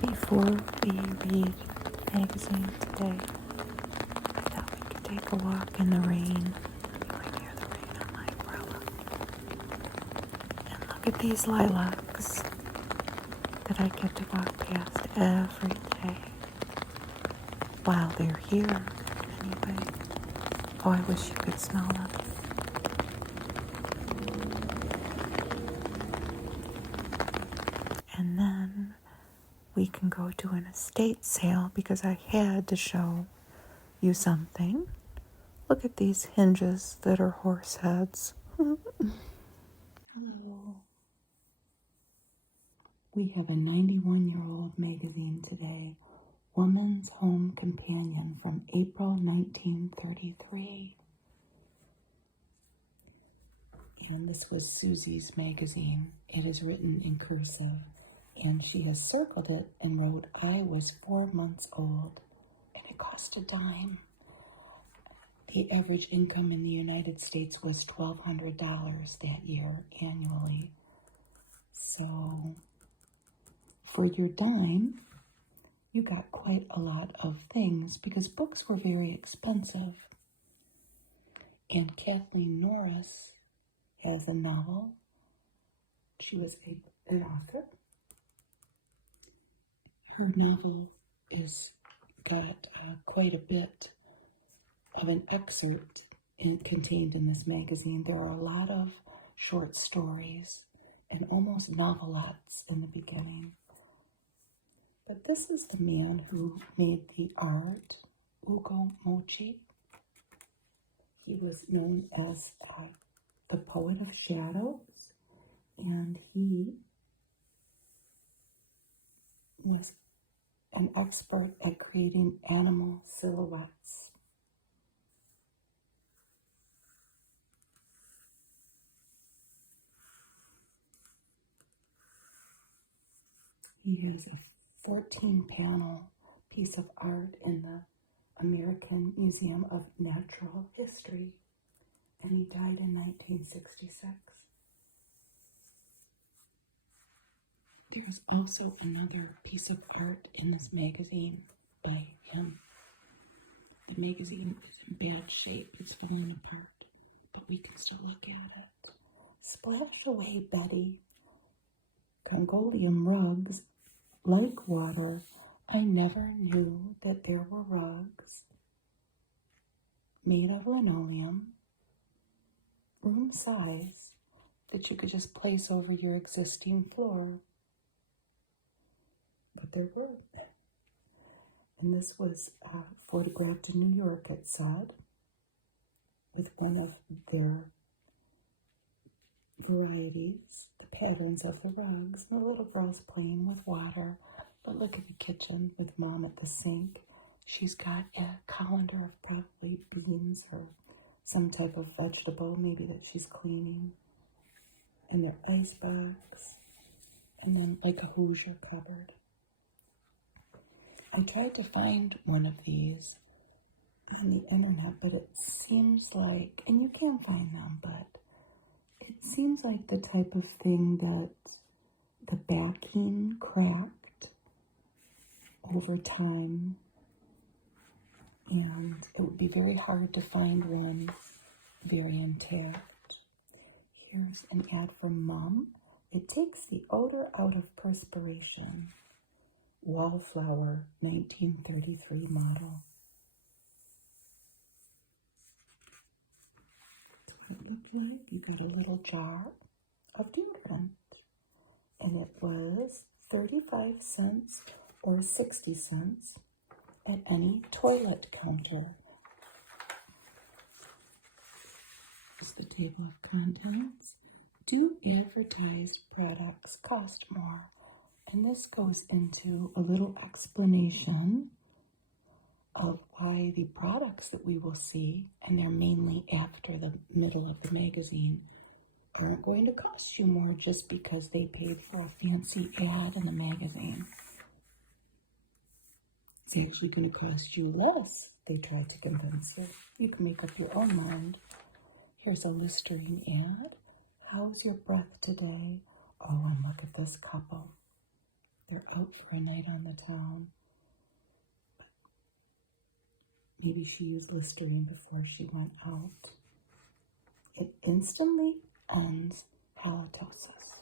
Before we read the magazine today, I thought we could take a walk in the rain. You might hear the rain on my umbrella. And look at these lilacs that I get to walk past every day while they're here, anyway. Oh, I wish you could smell them. And then we can go to an estate sale because I had to show you something. Look at these hinges that are horse heads. Hello. We have a 91-year-old magazine today, Woman's Home Companion from April 1933. And this was Susie's magazine. It is written in cursive. And she has circled it and wrote, I was 4 months old, and it cost a dime. The average income in the United States was $1,200 that year annually. So for your dime, you got quite a lot of things because books were very expensive. And Kathleen Norris has a novel. She was an author. Her novel is got quite a bit of an excerpt contained in this magazine. There are a lot of short stories and almost novelettes in the beginning. But this is the man who made the art, Ugo Mochi. He was known as the poet of shadows, and he was an expert at creating animal silhouettes. He has a 14-panel piece of art in the American Museum of Natural History, and he died in 1966. There's also another piece of art in this magazine by him. The magazine is in bad shape. It's falling apart, but we can still look at it. Splash away, Betty. Congolium rugs, like water. I never knew that there were rugs made of linoleum, room size, that you could just place over your existing floor. But there were. And this was photographed in New York, it said, with one of their varieties, the patterns of the rugs. And the little girl's playing with water. But look at the kitchen with Mom at the sink. She's got a colander of probably beans or some type of vegetable, maybe that she's cleaning. And their ice box. And then like a Hoosier cupboard. I tried to find one of these on the internet, but it seems like, and you can find them, but it seems like the type of thing that the backing cracked over time, and it would be very hard to find one very intact. Here's an ad for Mom. It takes the odor out of perspiration. Wallflower, 1933 model. What it looked like, you get a little jar of deodorant, and it was 35 cents or 60 cents at any toilet counter. Here's the table of contents. Do advertised products cost more? And this goes into a little explanation of why the products that we will see, and they're mainly after the middle of the magazine, aren't going to cost you more just because they paid for a fancy ad in the magazine. It's actually going to cost you less, they try to convince you. You can make up your own mind. Here's a Listerine ad. How's your breath today? Oh, and look at this couple. they're out for a night on the town. Maybe she used Listerine before she went out. It instantly ends halitosis.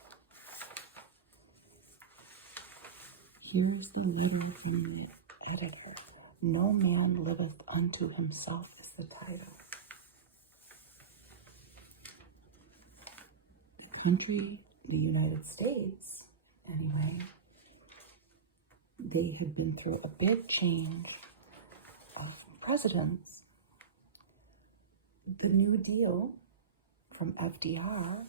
Here's the letter from the editor. No man liveth unto himself is the title. The country, the United States, anyway, they had been through a big change of presidents. The New Deal from FDR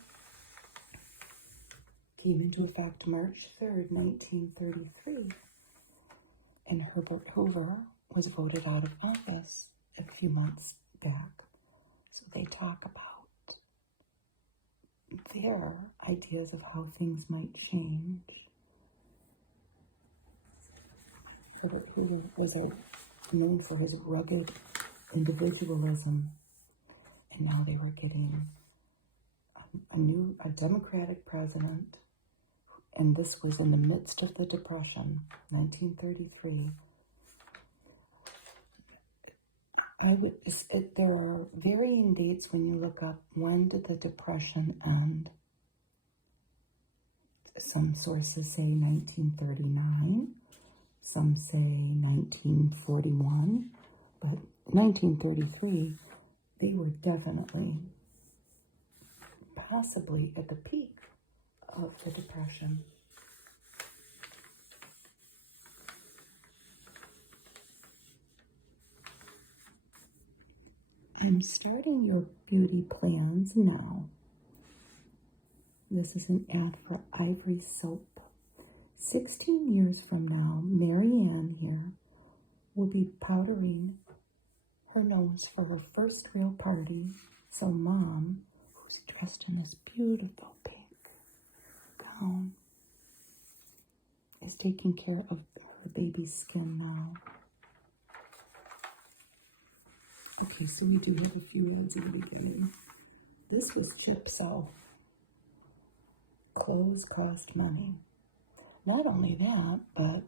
came into effect March 3rd, 1933, and Herbert Hoover was voted out of office a few months back. So they talk about their ideas of how things might change. Herbert Hoover was known for his rugged individualism, and now they were getting a Democratic president, and this was in the midst of the Depression, 1933. There are varying dates when you look up when did the Depression end. Some sources say 1939, some say 1941, but 1933, they were definitely, possibly at the peak of the Depression. I'm starting your beauty plans now. This is an ad for Ivory soap. 16 years from now, Mary Ann here will be powdering her nose for her first real party. So Mom, who's dressed in this beautiful pink gown, is taking care of her baby's skin now. Okay, so we do have a few ads in the beginning. This was Chipso. Clothes cost money. Not only that, but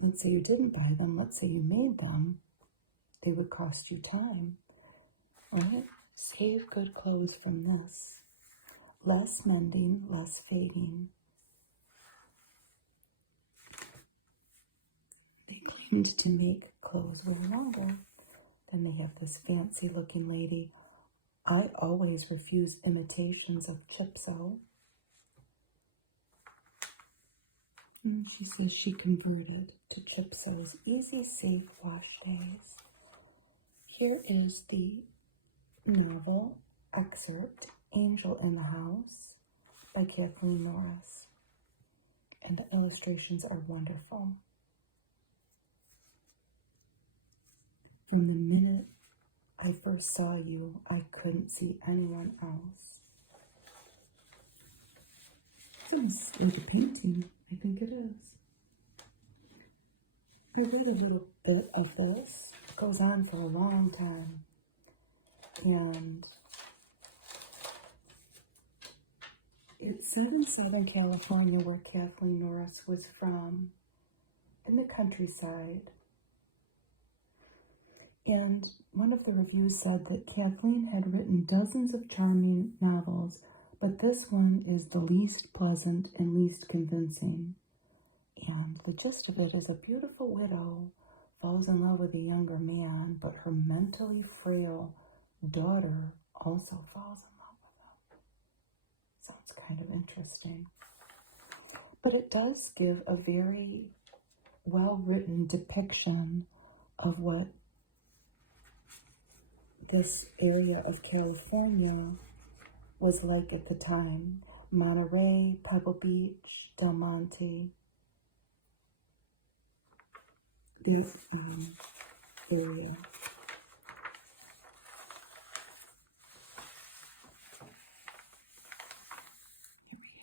let's say you didn't buy them, let's say you made them, they would cost you time, right? Save good clothes from this. Less mending, less fading. They claimed to make clothes wear longer. Then they have this fancy looking lady. I always refuse imitations of Chipso. And she says she converted to Chipso's Easy Safe Wash Days. Here is the novel excerpt, Angel in the House, by Kathleen Norris. And the illustrations are wonderful. From the minute I first saw you, I couldn't see anyone else. It's like a painting. I think it is. I read a little bit of this. It goes on for a long time. And it's set in Southern California, where Kathleen Norris was from, in the countryside. And one of the reviews said that Kathleen had written dozens of charming novels, but this one is the least pleasant and least convincing. And the gist of it is a beautiful widow falls in love with a younger man, but her mentally frail daughter also falls in love with him. Sounds kind of interesting. But it does give a very well-written depiction of what this area of California was like at the time. Monterey, Pebble Beach, Del Monte. This area.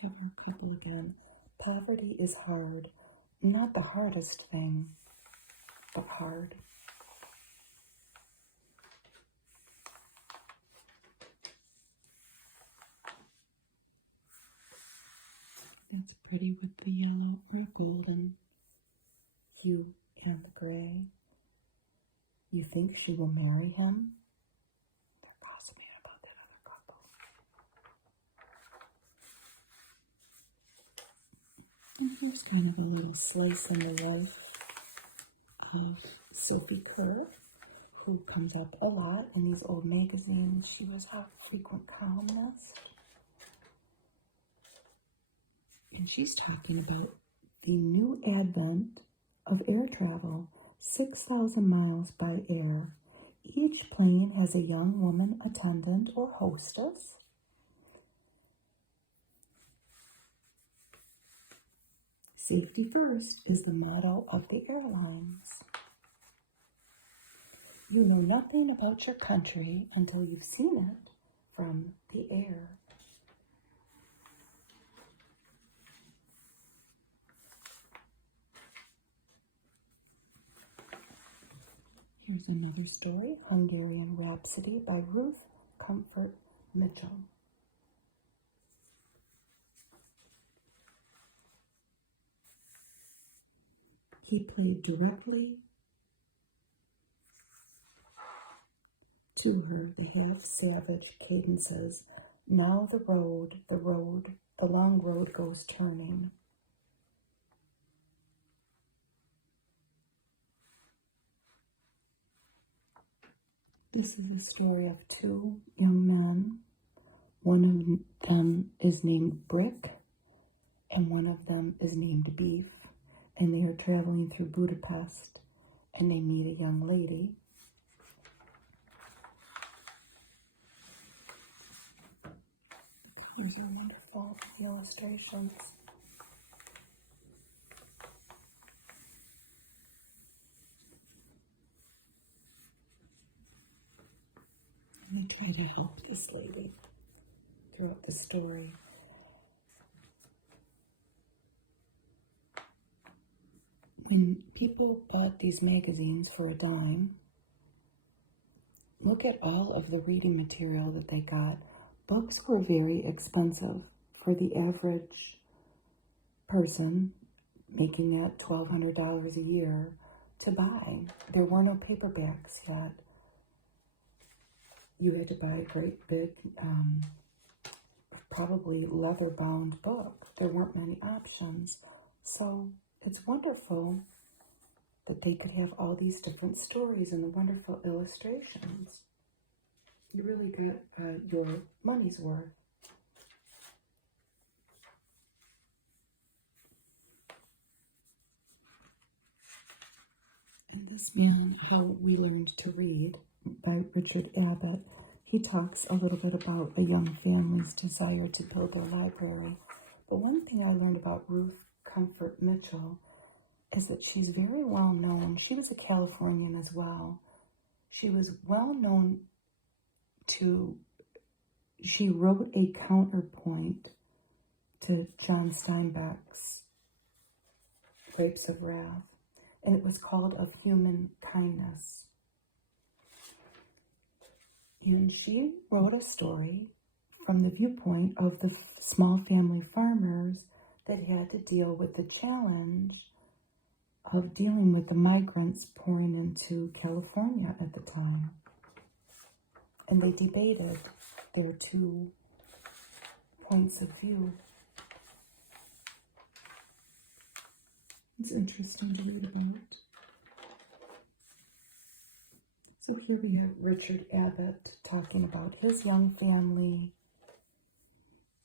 Here we have a couple again. Poverty is hard. Not the hardest thing, but hard. That's pretty with the yellow or golden hue and the gray. You think she will marry him? They're gossiping about that other couple. And here's kind of a little slice in the life of Sophie Kerr, who comes up a lot in these old magazines. She was a frequent columnist. And she's talking about the new advent of air travel, 6,000 miles by air. Each plane has a young woman attendant or hostess. Safety first is the motto of the airlines. You know nothing about your country until you've seen it from the air. Here's another story, Hungarian Rhapsody by Ruth Comfort Mitchell. He played directly to her the half-savage cadences. Now the long road goes turning. This is a story of two young men. One of them is named Brick, and one of them is named Beef, and they are traveling through Budapest, and they meet a young lady. The colors are wonderful, the illustrations. I try to help this lady throughout the story. When people bought these magazines for a dime, look at all of the reading material that they got. Books were very expensive for the average person making that $1,200 a year to buy. There were no paperbacks yet. You had to buy a great big, probably leather-bound book. There weren't many options. So it's wonderful that they could have all these different stories and the wonderful illustrations. You really got your money's worth. And this man, How We Learned to Read, by Richard Abbott, he talks a little bit about a young family's desire to build their library. But one thing I learned about Ruth Comfort Mitchell is that she's very well known. She was a Californian as well. She was well known she wrote a counterpoint to John Steinbeck's Grapes of Wrath, and it was called Of Human Kindness. And she wrote a story from the viewpoint of the small family farmers that had to deal with the challenge of dealing with the migrants pouring into California at the time. And they debated their two points of view. It's interesting to read about. So here we have Richard Abbott talking about his young family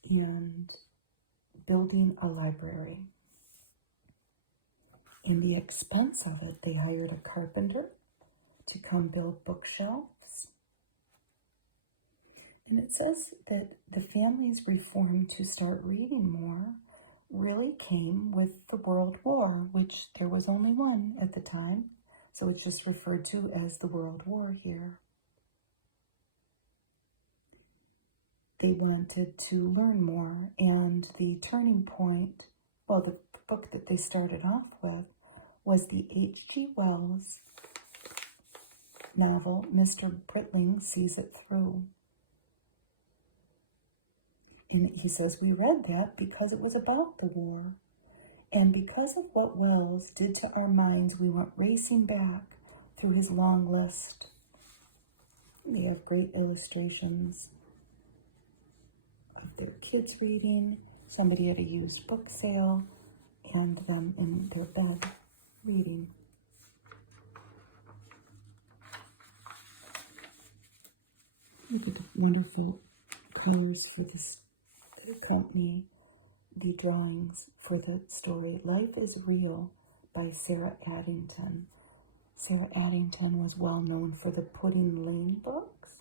and building a library. In the expense of it, they hired a carpenter to come build bookshelves. And it says that the family's reform to start reading more really came with the World War, which there was only one at the time. So it's just referred to as the World War here. They wanted to learn more, and the turning point, well, the book that they started off with was the H.G. Wells novel, Mr. Britling Sees It Through. And he says, we read that because it was about the war. And because of what Wells did to our minds, we went racing back through his long list. They have great illustrations of their kids reading, somebody at a used book sale, and them in their bed reading. Look at the wonderful colors for this company, the drawings for the story Life is Real by Sarah Addington. Sarah Addington was well known for the Pudding Lane books.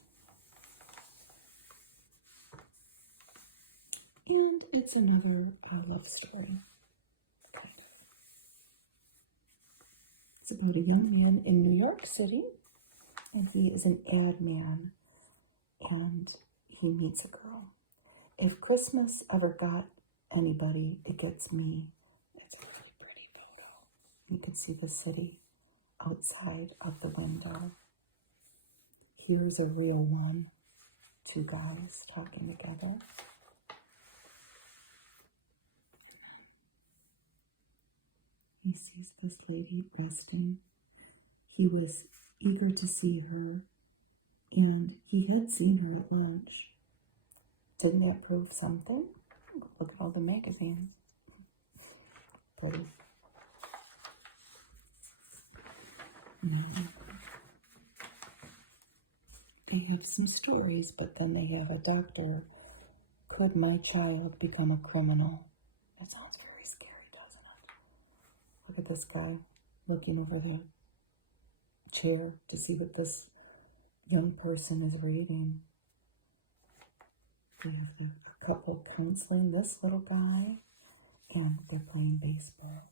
And it's another love story, kind of. It's about a young man in New York City, and he is an ad man, and he meets a girl. If Christmas ever got anybody, it gets me. It's a really pretty photo. You can see the city outside of the window. Here's a real one. Two guys talking together. He sees this lady resting. He was eager to see her, and he had seen her at lunch. Didn't that prove something? Look at all the magazines. Pretty. They have some stories, but then they have a doctor. Could my child become a criminal? That sounds very scary, doesn't it? Look at this guy looking over the chair to see what this young person is reading. We have a couple counseling this little guy, and they're playing baseball.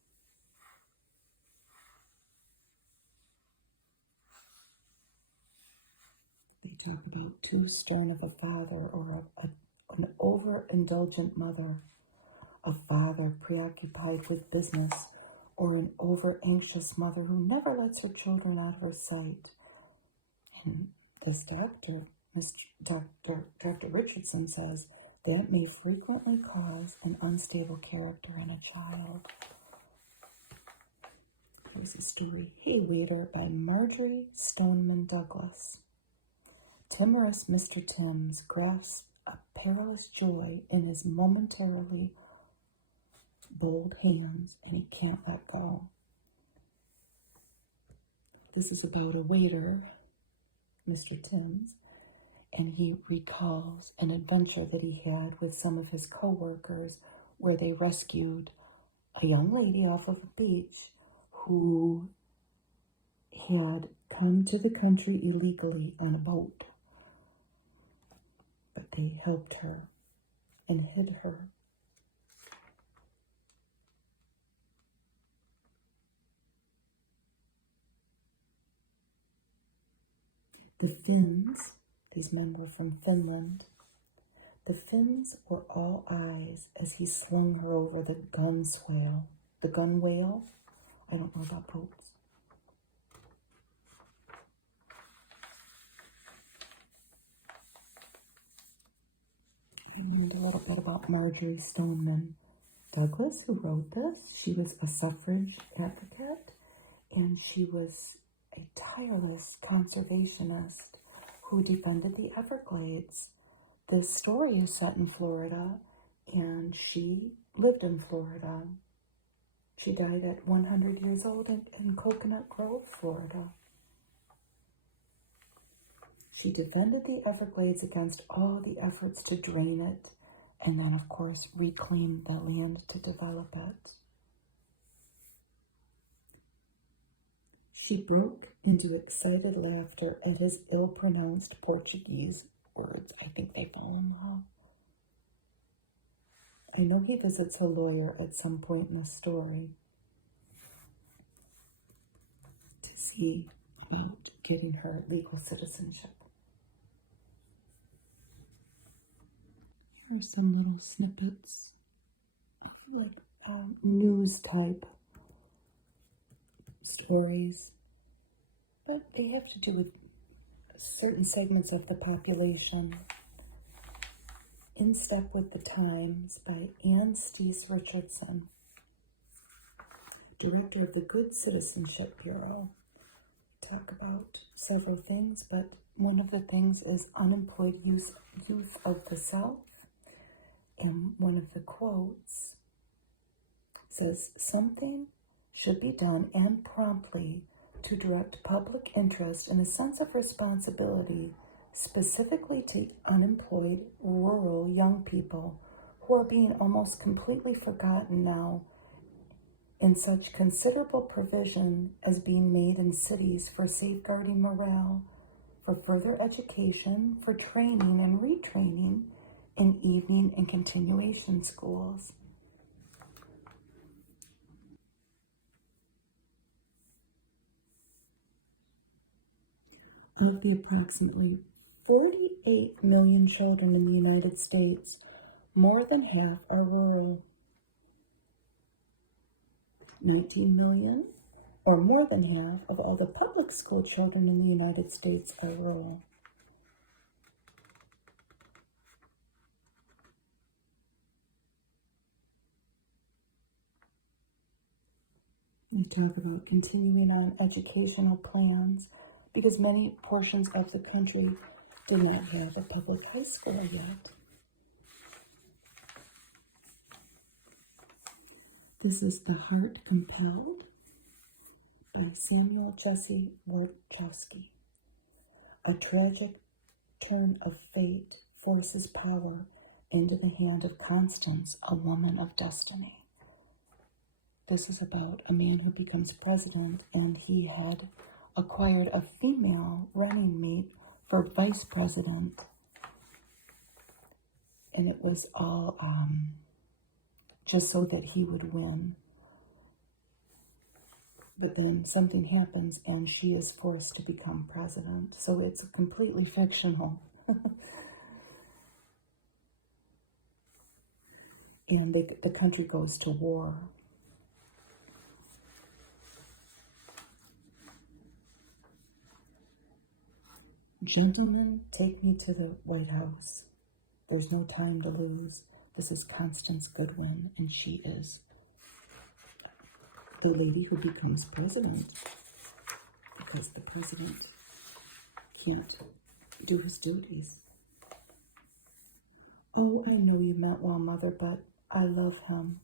They talk about too stern of a father or an overindulgent mother, a father preoccupied with business, or an over-anxious mother who never lets her children out of her sight. And this doctor, Dr. Richardson, says that may frequently cause an unstable character in a child. Here's a story, Hey Waiter, by Marjorie Stoneman Douglas. Timorous Mr. Timms grasps a perilous joy in his momentarily bold hands, and he can't let go. This is about a waiter, Mr. Timms, and he recalls an adventure that he had with some of his co-workers where they rescued a young lady off of a beach who had come to the country illegally on a boat. But they helped her and hid her. The Finns, these men were from Finland. The Finns were all eyes as he slung her over the gunwale. The gunwale? I don't know about boats. I learned a little bit about Marjorie Stoneman Douglas, who wrote this. She was a suffrage advocate, and she was a tireless conservationist who defended the Everglades. This story is set in Florida, and she lived in Florida. She died at 100 years old in Coconut Grove, Florida. She defended the Everglades against all the efforts to drain it, and then, of course, reclaim the land to develop it. She broke into excited laughter at his ill-pronounced Portuguese words. I think they fell in love. I know he visits a lawyer at some point in the story to see about getting her legal citizenship. Here are some little snippets of like news type stories, but they have to do with certain segments of the population. In Step with the Times by Ann Steese Richardson, director of the Good Citizenship Bureau. We talk about several things, but one of the things is unemployed youth of the South. And one of the quotes says, "Something should be done and promptly to direct public interest and a sense of responsibility specifically to unemployed rural young people who are being almost completely forgotten now, in such considerable provision as being made in cities for safeguarding morale, for further education, for training and retraining in evening and continuation schools." Of the approximately 48 million children in the United States, more than half are rural. 19 million, or more than half, of all the public school children in the United States are rural. We talk about continuing on educational plans because many portions of the country do not have a public high school yet. This is The Heart Compelled by Samuel Jesse Wojciechowski. A tragic turn of fate forces power into the hand of Constance, a woman of destiny. This is about a man who becomes president, and he had acquired a female running mate for vice president. And it was all just so that he would win. But then something happens and she is forced to become president. So it's completely fictional. And the country goes to war. "Gentlemen, take me to the White House. There's no time to lose." This is Constance Goodwin, and she is the lady who becomes president because the president can't do his duties. "Oh, I know you meant well, Mother, but I love him."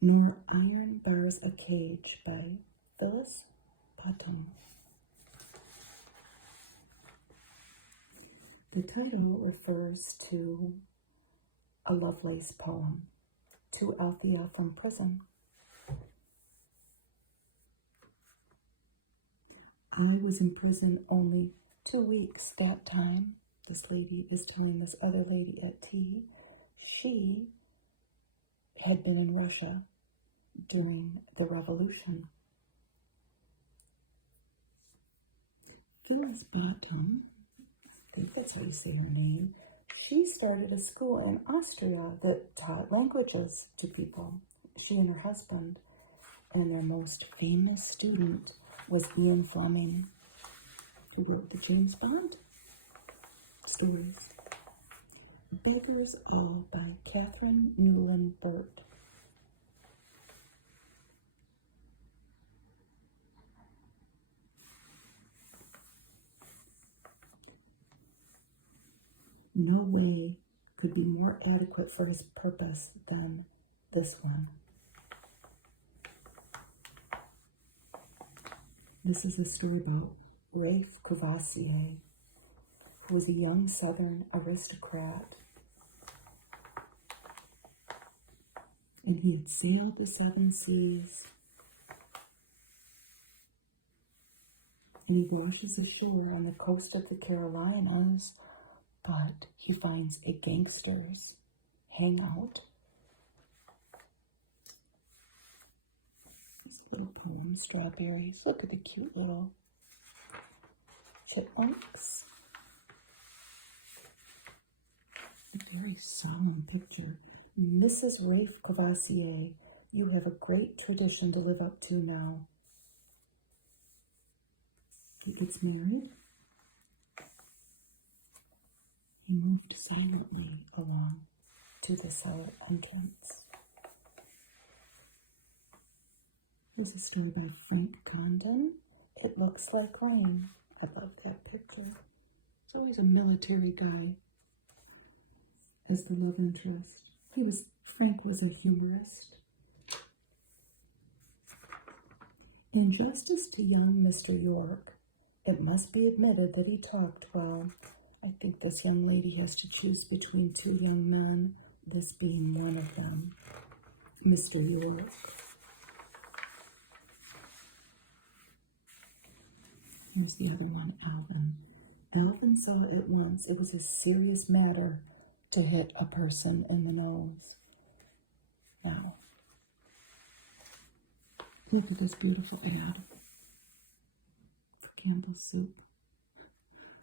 "Nor Iron Bars a Cage" by Phyllis Bottom. The title refers to a Lovelace poem, To Althea from Prison. "I was in prison only 2 weeks that time." This lady is telling this other lady at tea. She had been in Russia during the revolution. Phyllis Bottom, I think that's how you say her name, she started a school in Austria that taught languages to people. She and her husband, and their most famous student was Ian Fleming, who wrote the James Bond stories. Beggars All by Catherine Newland Burt. No way could be more adequate for his purpose than this one. This is a story about Rafe Courvoisier, who was a young Southern aristocrat. And he had sailed the 7 seas. And he washes ashore on the coast of the Carolinas, but he finds a gangster's hangout. These little poem strawberries. Look at the cute little chipmunks. A very solemn picture. "Mrs. Rafe Courvoisier, you have a great tradition to live up to now. He gets married. He moved silently along to the cellar entrance. There's a story by Frank Condon. It looks like rain. I love that picture. It's always a military guy as the love interest. Frank was a humorist. In justice to young Mr. York, it must be admitted that he talked well. I think this young lady has to choose between two young men, this being one of them, Mr. York. Here's the other one, Alvin. Alvin saw at once it was a serious matter to hit a person in the nose. Now, look at this beautiful ad for Campbell's soup.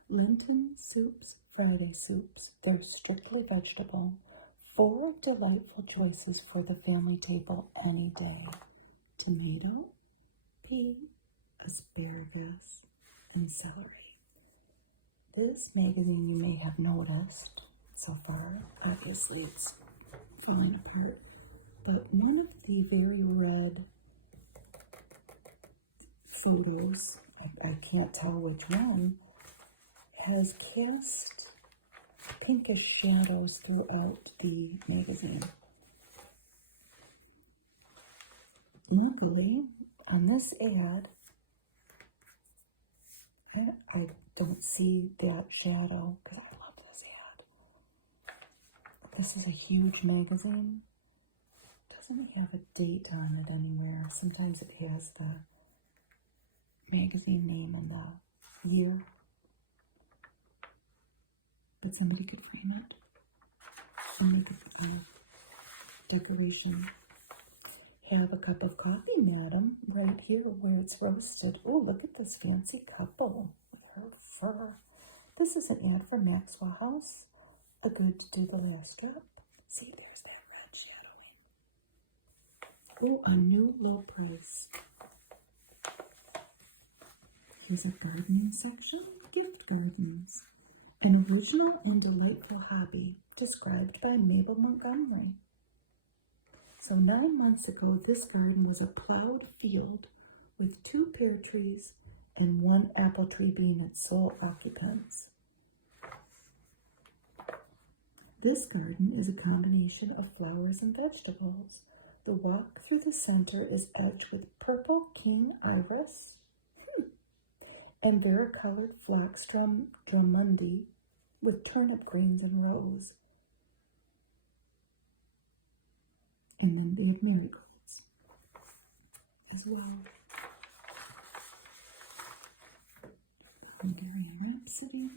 Lenten soups, Friday soups. They're strictly vegetable. 4 delightful choices for the family table any day. Tomato, pea, asparagus, and celery. This magazine you may have noticed so far, obviously it's falling apart, but one of the very red photos, I can't tell which one, has cast pinkish shadows throughout the magazine. Luckily, on this ad, I don't see that shadow because I love this ad. This is a huge magazine. Doesn't have a date on it anywhere. Sometimes it has the magazine name and the year. But somebody could frame it and make a decoration. Have a cup of coffee, madam, right here where it's roasted. Oh, look at this fancy couple with her fur. This is an ad for Maxwell House. A good to do the last job. See, there's that red shadowing. Oh, a new low price. Here's a gardening section. Gift gardens. An original and delightful hobby described by Mabel Montgomery. So 9 months ago, this garden was a plowed field with 2 pear trees and 1 apple tree being its sole occupants. This garden is a combination of flowers and vegetables. The walk through the center is edged with purple king iris and varicolored phlox drummundi with turnip greens and rose. And then they have marigolds as well. Hungarian Rhapsody.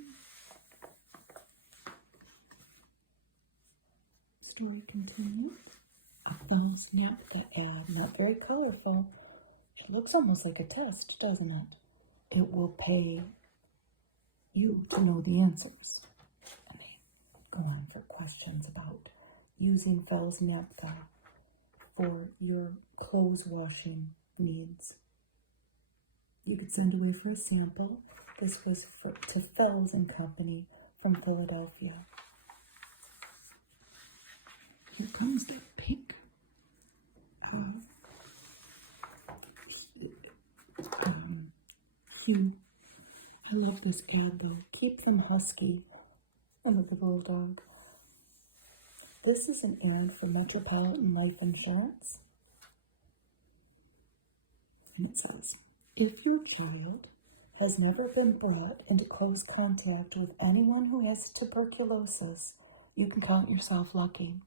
Story continues. A Fell's Napka ad, not very colorful. It looks almost like a test, doesn't it? It will pay you to know the answers. And they go on for questions about using Fell's Napka for your clothes washing needs. You could send away for a sample. This was to Fells and Company from Philadelphia. Here comes the pink hue. I love this ad though. Keep them husky. I love the little dog. This is an ad for Metropolitan Life Insurance. And it says, if your child has never been brought into close contact with anyone who has tuberculosis, you can count yourself lucky,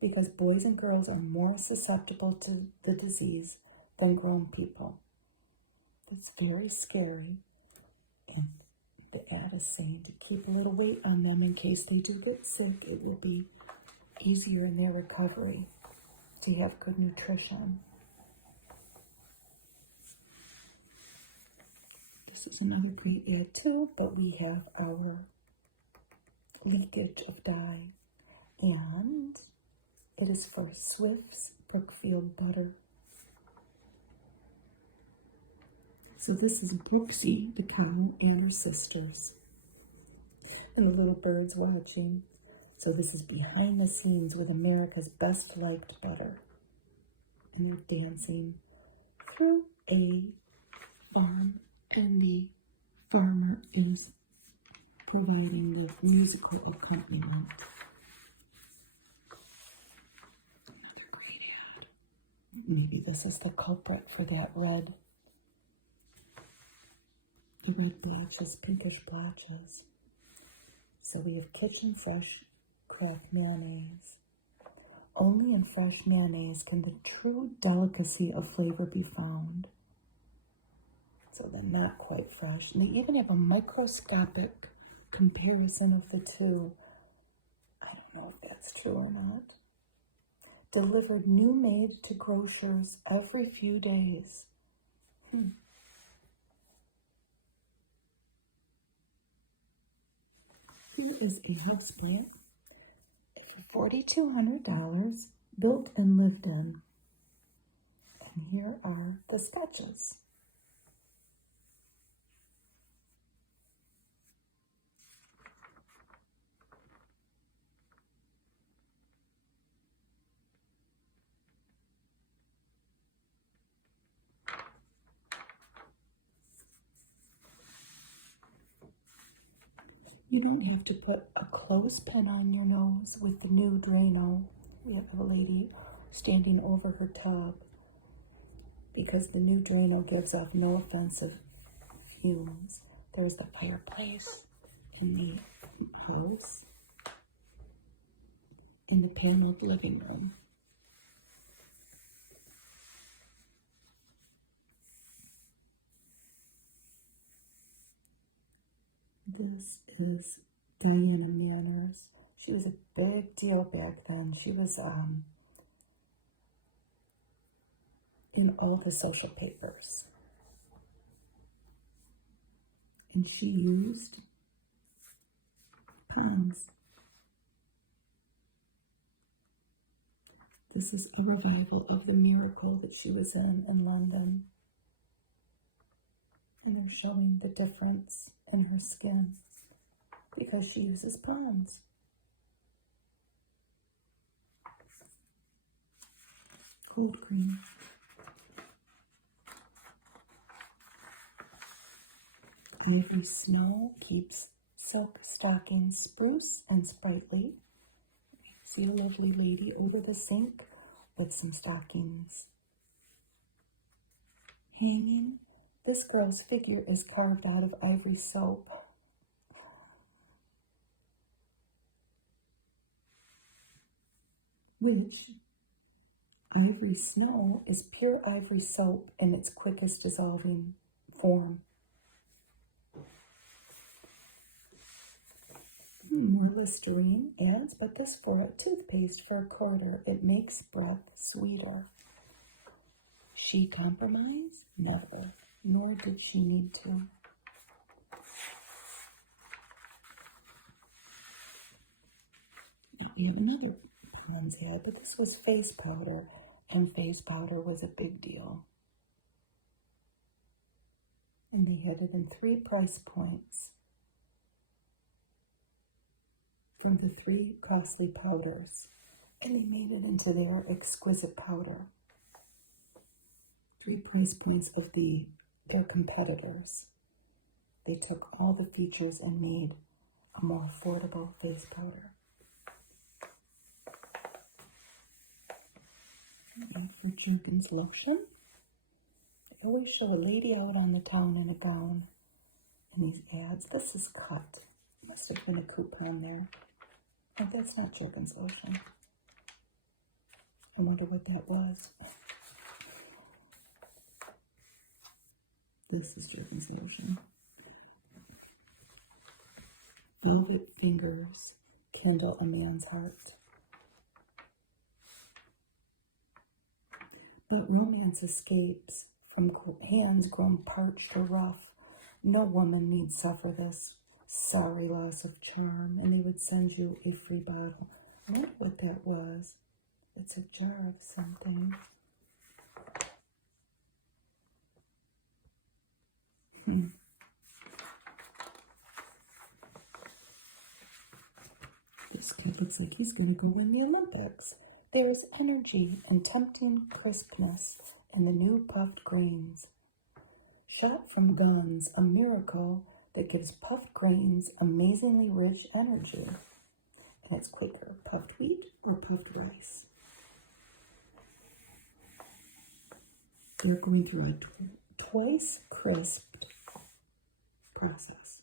because boys and girls are more susceptible to the disease than grown people. It's very scary. And the ad is saying to keep a little weight on them in case they do get sick. It will be easier in their recovery to have good nutrition. This is another great ad too, but we have our leakage of dye, and it is for Swift's Brookfield butter. So this is Brooksy, the cow, and her sisters. And the little birds watching. So this is behind the scenes with America's best liked butter. And they're dancing through a farm, and the farmer is providing the musical accompaniment. Another great ad. Maybe this is the culprit for that red. The red blotches, pinkish blotches. So we have kitchen fresh cracked mayonnaise. Only in fresh mayonnaise can the true delicacy of flavor be found. So they're not quite fresh. And they even have a microscopic comparison of the two. I don't know if that's true or not. Delivered new made to grocers every few days. Here is a houseplant for $4,200, built and lived in. And here are the sketches. You don't have to put a clothespin on your nose with the new Drano. We have a lady standing over her tub because the new Drano gives off no offensive fumes. There's the fireplace in the house, in the paneled living room. This is Diana Manners. She was a big deal back then. She was in all the social papers. And she used ponds. This is a revival of the miracle that she was in London. And they're showing the difference in her skin because she uses ponds. Cold cream. Ivory Snow keeps silk stockings spruce and sprightly. See a lovely lady over the sink with some stockings hanging. This girl's figure is carved out of ivory soap. Which, Ivory Snow is pure ivory soap in its quickest dissolving form. More Listerine ads, but this for a toothpaste for a quarter. It makes breath sweeter. She compromised? Never. Nor did she need to. Now we have another Pond's ad, but this was face powder, and face powder was a big deal. And they had it in 3 price points for the 3 costly powders, and they made it into their exquisite powder. 3 price points of their competitors. They took all the features and made a more affordable face powder. And for Jergens Lotion, they always show a lady out on the town in a gown in these ads. This is cut. Must have been a coupon there. And that's not Jergens Lotion. I wonder what that was. This is Jergens Lotion. Velvet fingers kindle a man's heart. But romance escapes from hands grown parched or rough. No woman need suffer this sorry loss of charm, and they would send you a free bottle. I wonder what that was. It's a jar of something. This kid looks like he's going to go win the Olympics. There's energy and tempting crispness in the new puffed grains. Shot from guns, a miracle that gives puffed grains amazingly rich energy. And it's quicker, puffed wheat or puffed rice. They're going through a twice crisped process.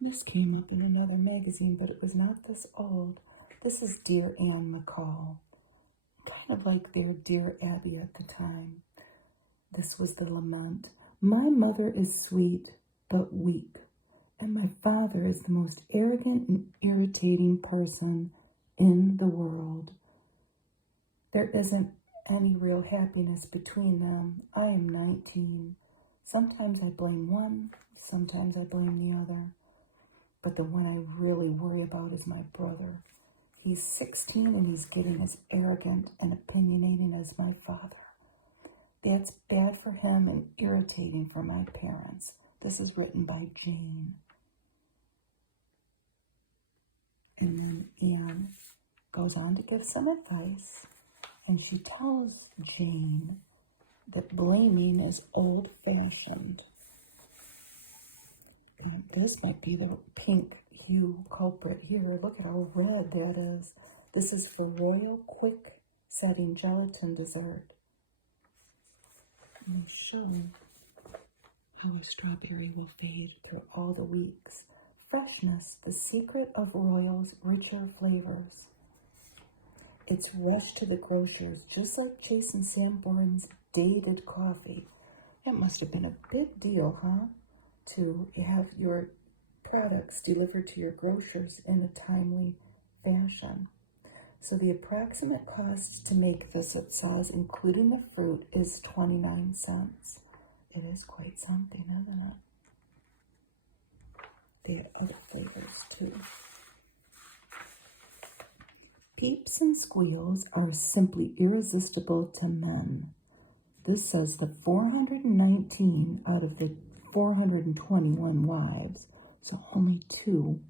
This came up in another magazine, but it was not this old. This is Dear Anne McCall, kind of like their Dear Abby at the time. This was the lament. My mother is sweet, but weak, and my father is the most arrogant and irritating person in the world. There isn't any real happiness between them. I am 19. Sometimes I blame one, sometimes I blame the other. But the one I really worry about is my brother. He's 16 and he's getting as arrogant and opinionating as my father. That's bad for him and irritating for my parents. This is written by Jane. And Anne goes on to give some advice, and she tells Jane that blaming is old-fashioned. And this might be the pink hue culprit here. Look at how red that is. This is for royal quick setting gelatin dessert. And show how a strawberry will fade through all the weeks. Freshness, the secret of royal's richer flavors. It's rushed to the grocers, just like Jason Sanborn's dated coffee. That must have been a big deal, huh? To have your products delivered to your grocers in a timely fashion. So the approximate cost to make this, it says, including the fruit, is 29 cents. It is quite something, isn't it? They have other flavors too. Peeps and squeals are simply irresistible to men. This says that 419 out of the 421 wives, so only 2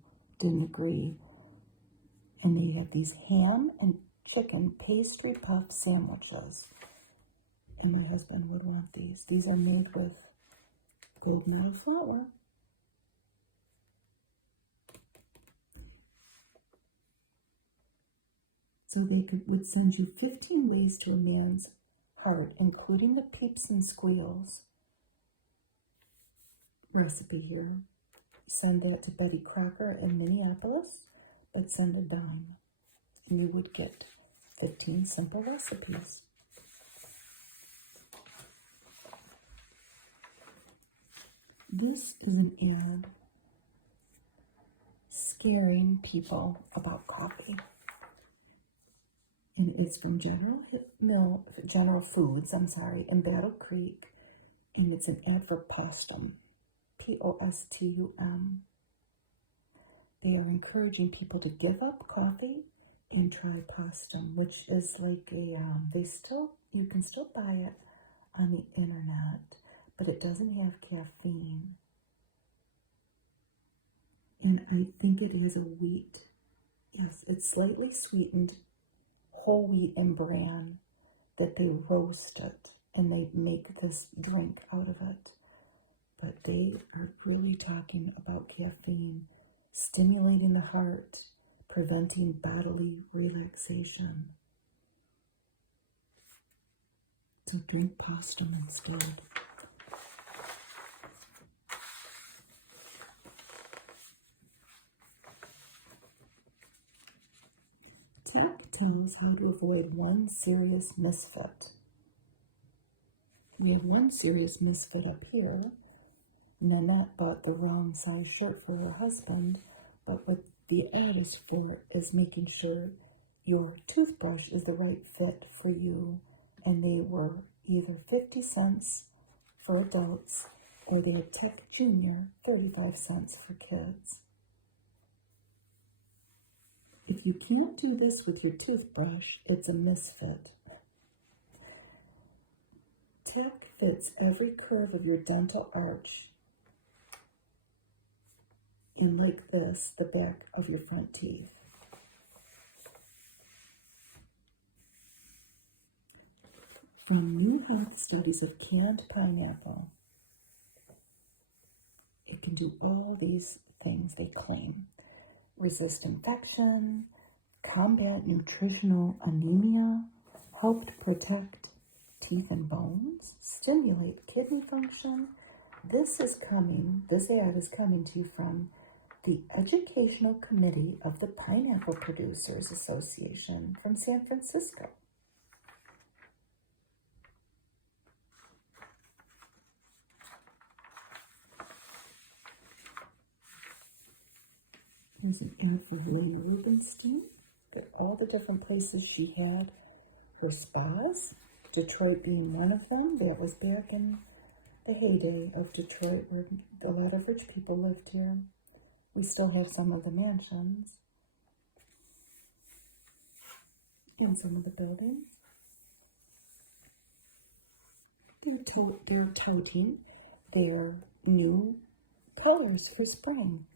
didn't agree. And they have these ham and chicken pastry puff sandwiches. And my husband would want these. These are made with gold medal flour. So they would send you 15 ways to a man's heart, including the peeps and squeals recipe here. Send that to Betty Crocker in Minneapolis, but send a dime, and you would get 15 simple recipes. This is an ad scaring people about coffee. And it's from General Foods, in Battle Creek. And it's an ad for Postum, Postum. They are encouraging people to give up coffee and try Postum, which is like a, you can still buy it on the internet, but it doesn't have caffeine. And I think it has a wheat. Yes, it's slightly sweetened whole wheat and bran that they roast it and they make this drink out of it. But they are really talking about caffeine, stimulating the heart, preventing bodily relaxation. So drink Postum instead. Tech tells how to avoid one serious misfit. We have one serious misfit up here. Nanette bought the wrong size shirt for her husband, but what the ad is for is making sure your toothbrush is the right fit for you. And they were either 50 cents for adults or they had Tech Junior, 35 cents for kids. If you can't do this with your toothbrush, it's a misfit. tack fits every curve of your dental arch in like this, the back of your front teeth. From new health studies of canned pineapple, it can do all these things they claim. Resist infection, combat nutritional anemia, helped protect teeth and bones, stimulate kidney function. This ad is coming to you from the Educational Committee of the Pineapple Producers Association from San Francisco. Here's an ad for Lena Rubenstein, at all the different places she had her spas, Detroit being one of them. That was back in the heyday of Detroit, where a lot of rich people lived here. We still have some of the mansions in some of the buildings. They're touting their new colors for spring.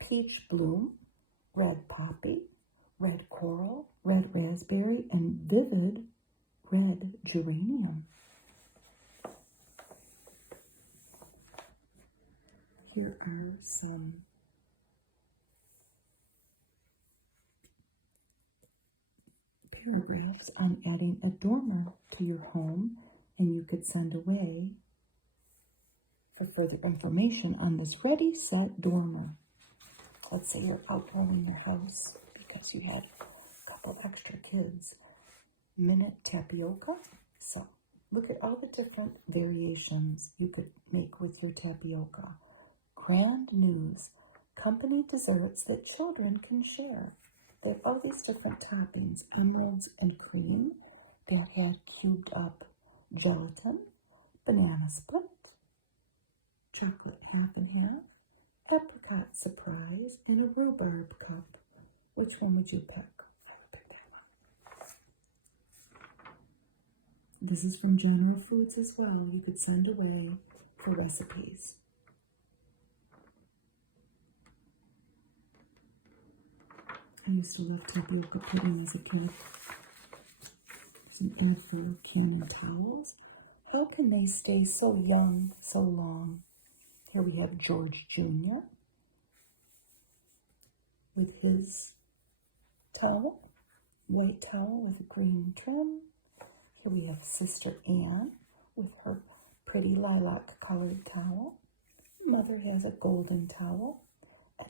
Peach bloom, red poppy, red coral, red raspberry, and vivid red geranium. Here are some paragraphs on adding a dormer to your home, and you could send away for further information on this ready set dormer. Let's say you're outgrowing your house because you had a couple extra kids. Minute tapioca. So look at all the different variations you could make with your tapioca. Grand news. Company desserts that children can share. They have all these different toppings. Emeralds and cream that had cubed up gelatin, banana split, chocolate half and half, apricot surprise, and a rhubarb cup. Which one would you pick? I would pick that one. This is from General Foods as well. You could send away for recipes. I used to love tapioca pudding as a kid. There's an ad for Canon towels. How can they stay so young so long? Here we have George Jr. with his towel, white towel with a green trim. Here we have Sister Anne with her pretty lilac colored towel. Mother has a golden towel.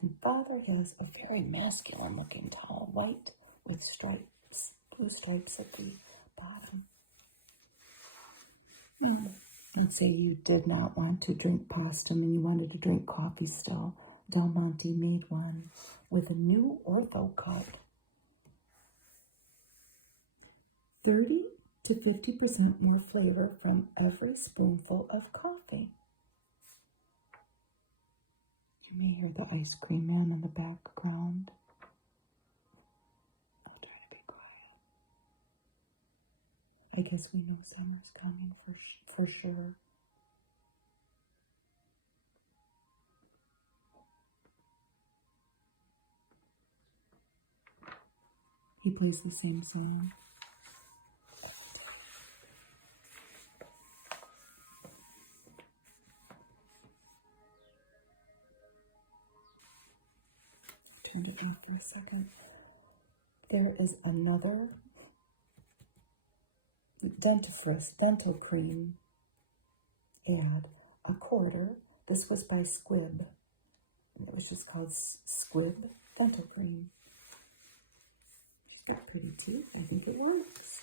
And Father has a very masculine looking towel, white with stripes, blue stripes at the bottom. Let's say you did not want to drink pasta and you wanted to drink coffee still. Del Monte made one with a new ortho cut. 30 to 50% more flavor from every spoonful of coffee. You may hear the ice cream man in the background. I'll try to be quiet. I guess we know summer's coming for sure. He plays the same song. Turned it off for a second. There is another dentifrice dental cream ad, a quarter. This was by Squib. It was just called Squib dental cream. She's got pretty teeth. I think it works.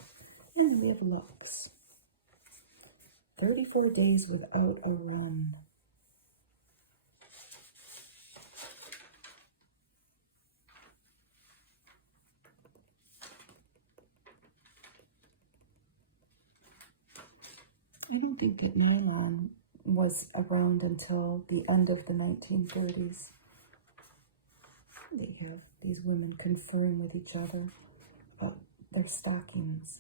And we have Lux. 34 days without a run. I don't think that nylon was around until the end of the 1930s. They have these women conferring with each other about their stockings.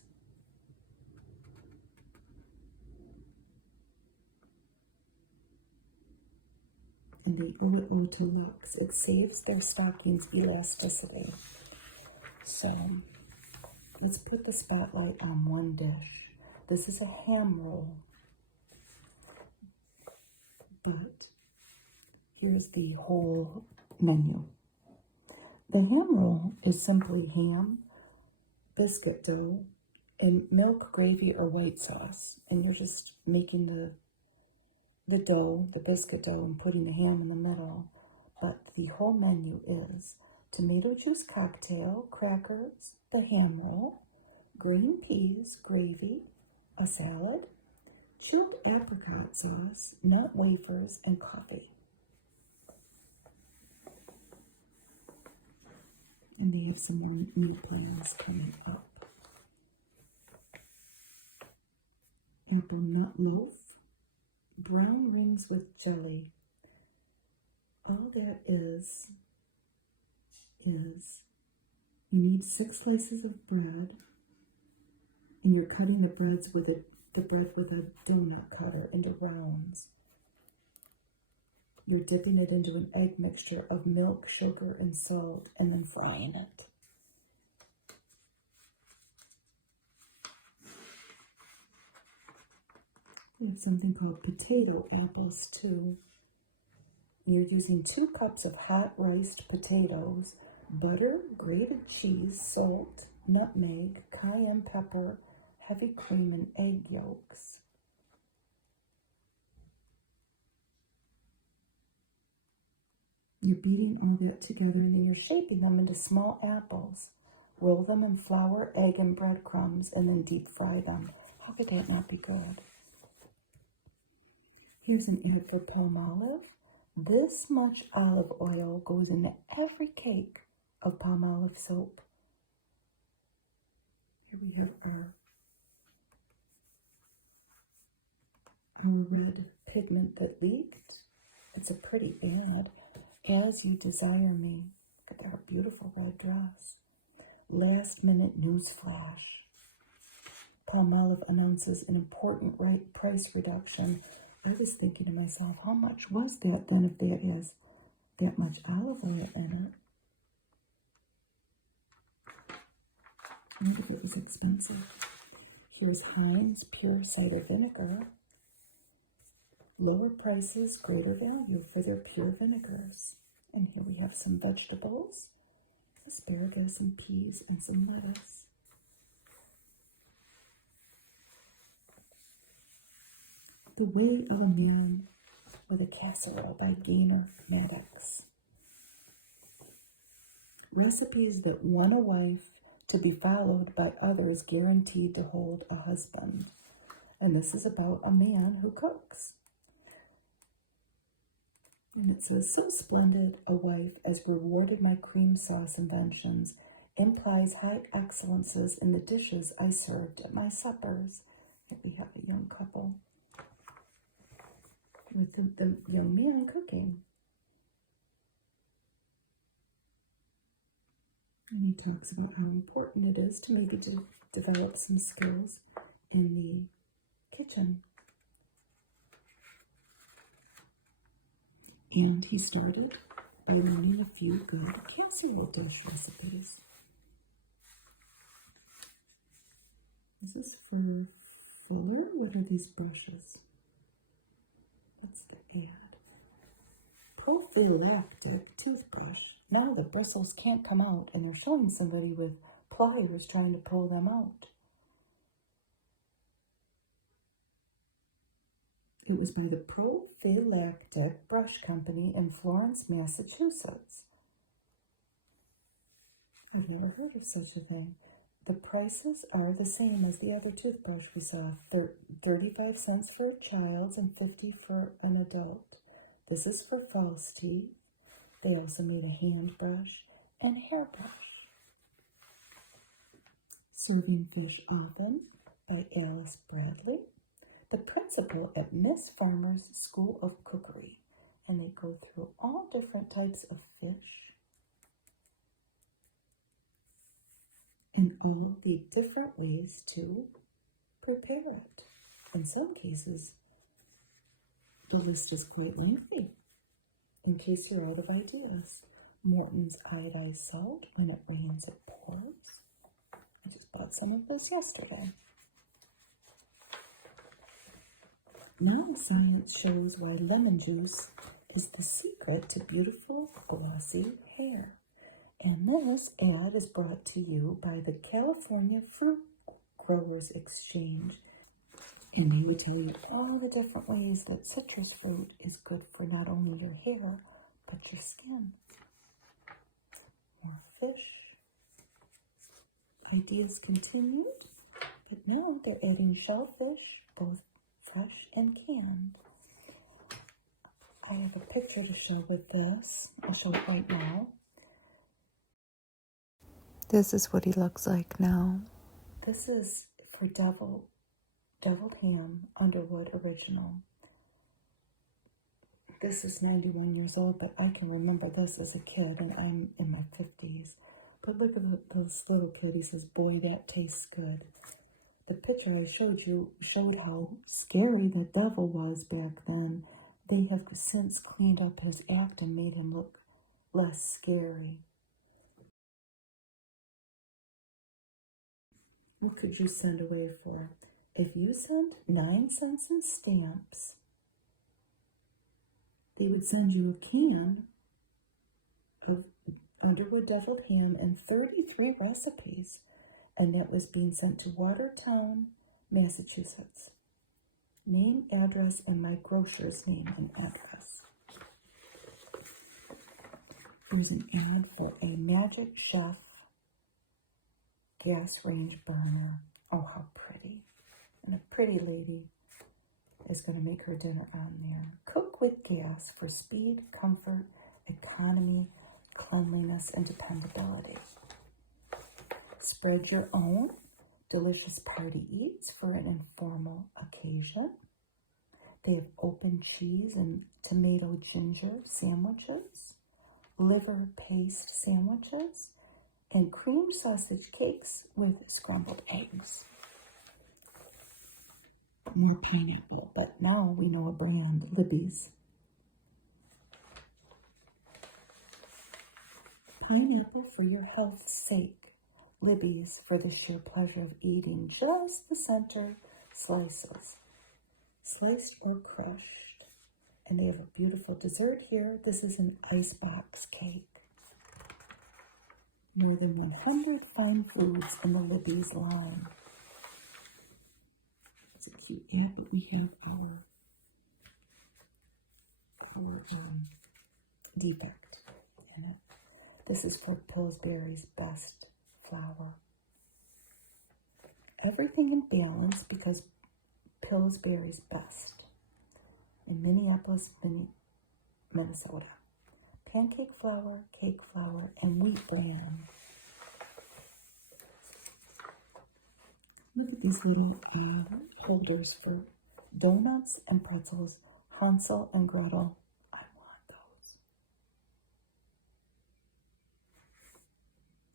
and they owe it all to Lux. It saves their stockings elasticity. So let's put the spotlight on one dish. This is a ham roll, but here's the whole menu. The ham roll is simply ham, biscuit dough, and milk, gravy, or white sauce. And you're just making the dough, the biscuit dough, and putting the ham in the middle. But the whole menu is tomato juice cocktail, crackers, the ham roll, green peas, gravy, a salad, chilled apricot sauce, nut wafers, and coffee. And they have some more meal plans coming up. Apple nut loaf, brown rings with jelly. All that is you need 6 slices of bread, and you're cutting the bread with a donut cutter into rounds. You're dipping it into an egg mixture of milk, sugar, and salt, and then frying it. We have something called potato apples too. You're using 2 cups of hot riced potatoes, butter, grated cheese, salt, nutmeg, cayenne pepper, heavy cream, and egg yolks. You're beating all that together, and then you're shaping them into small apples. Roll them in flour, egg, and breadcrumbs, and then deep fry them. How could that not be good? Here's an ad for Palmolive. This much olive oil goes into every cake of Palmolive soap. Here we have our red pigment that leaked. It's a pretty ad. As You Desire Me. Look at that beautiful red dress. Last minute news flash. Palmolive announces an important price reduction. I was thinking to myself, how much was that then if there is that much olive oil in it? I wonder if it was expensive. Here's Heinz pure cider vinegar. Lower prices, greater value for their pure vinegars. And here we have some vegetables, asparagus and peas and some lettuce. The Way of a Man with a Casserole by Gaynor Maddox. Recipes that won a wife to be followed by others guaranteed to hold a husband. And this is about a man who cooks. And it says, so splendid a wife as rewarded my cream sauce inventions implies high excellences in the dishes I served at my suppers. Here we have a young couple with the young man cooking. And he talks about how important it is to maybe develop some skills in the kitchen. And he started by learning a few good casserole dish recipes. Is this for filler? What are these brushes? What's the ad? Prophylactic toothbrush. Now the bristles can't come out, and they're showing somebody with pliers trying to pull them out. It was by the Prophylactic Brush Company in Florence, Massachusetts. I've never heard of such a thing. The prices are the same as the other toothbrush we saw, 35 cents for a child and 50 for an adult. This is for false teeth. They also made a hand brush and hairbrush. Serving Fish Often by Alice Bradley, the principal at Miss Farmer's School of Cookery. And they go through all different types of fish and all the different ways to prepare it. In some cases, the list is quite lengthy. in case you're out of ideas. Morton's iodized salt, when it rains it pours. I just bought some of those yesterday. Now science shows why lemon juice is the secret to beautiful, glossy hair. And this ad is brought to you by the California Fruit Growers Exchange. And they would tell you all the different ways that citrus fruit is good for not only your hair, but your skin. More fish. Ideas continued, but now they're adding shellfish, both fresh and canned. I have a picture to show with this. I'll show it right now. This is what he looks like now. This is for deviled ham, Underwood original. This is 91 years old, but I can remember this as a kid, and I'm in my 50s. But look at this little kid. He says, boy, that tastes good. The picture I showed you showed how scary the devil was back then. They have since cleaned up his act and made him look less scary. What could you send away for? If you sent 9 cents in stamps, they would send you a can of Underwood deviled ham and 33 recipes. And that was being sent to Watertown, Massachusetts. Name, address, and my grocer's name and address. There's an ad for a Magic Chef gas range burner. Oh, how pretty. And a pretty lady is going to make her dinner on there. Cook with gas for speed, comfort, economy, cleanliness, and dependability. Spread your own delicious party eats for an informal occasion. They have open cheese and tomato ginger sandwiches, liver paste sandwiches, and cream sausage cakes with scrambled eggs. More pineapple, but now we know a brand, Libby's. Pineapple for your health's sake. Libby's for the sheer pleasure of eating just the center slices, sliced or crushed. And they have a beautiful dessert here. This is an icebox cake. More than 100 fine foods in the Libby's line. It's a cute ad, but we have our defect in it. This is for Pillsbury's best flour. Everything in balance because Pillsbury's best. In Minneapolis, Minnesota. Pancake flour, cake flour, and wheat bran. Look at these little holders for donuts and pretzels. Hansel and Gretel. I want those.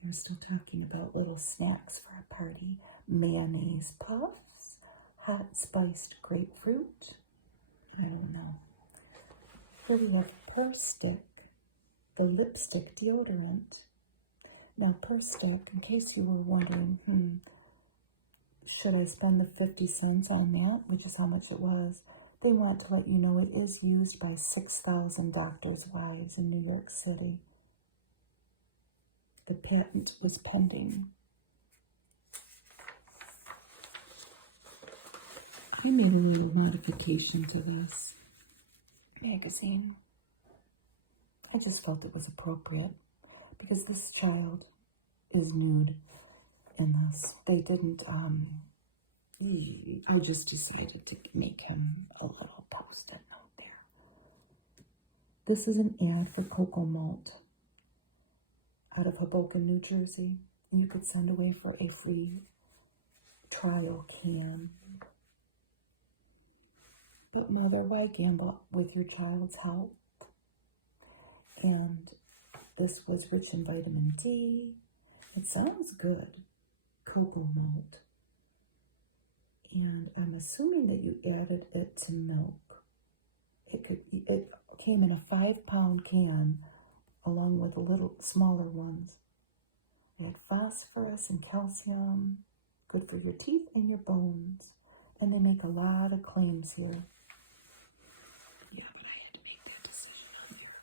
They're still talking about little snacks for a party. Mayonnaise puffs, hot spiced grapefruit. I don't know. Here we have Purse Stick, the lipstick deodorant. Now, Purse Stick, in case you were wondering, should I spend the 50 cents on that, which is how much it was? They want to let you know it is used by 6,000 doctors' wives in New York City. The patent was pending. I made a little modification to this magazine. I just felt it was appropriate because this child is nude in this. They didn't, I just decided to make him a little post-it note there. This is an ad for cocoa malt out of Hoboken, New Jersey. And you could send away for a free trial can. But mother, why gamble with your child's health? And this was rich in vitamin D. It sounds good. Cocoa malt. And I'm assuming that you added it to milk. It came in a 5-pound can along with little smaller ones. They had phosphorus and calcium, good for your teeth and your bones. And they make a lot of claims here. Yeah, but I had to make that decision earlier.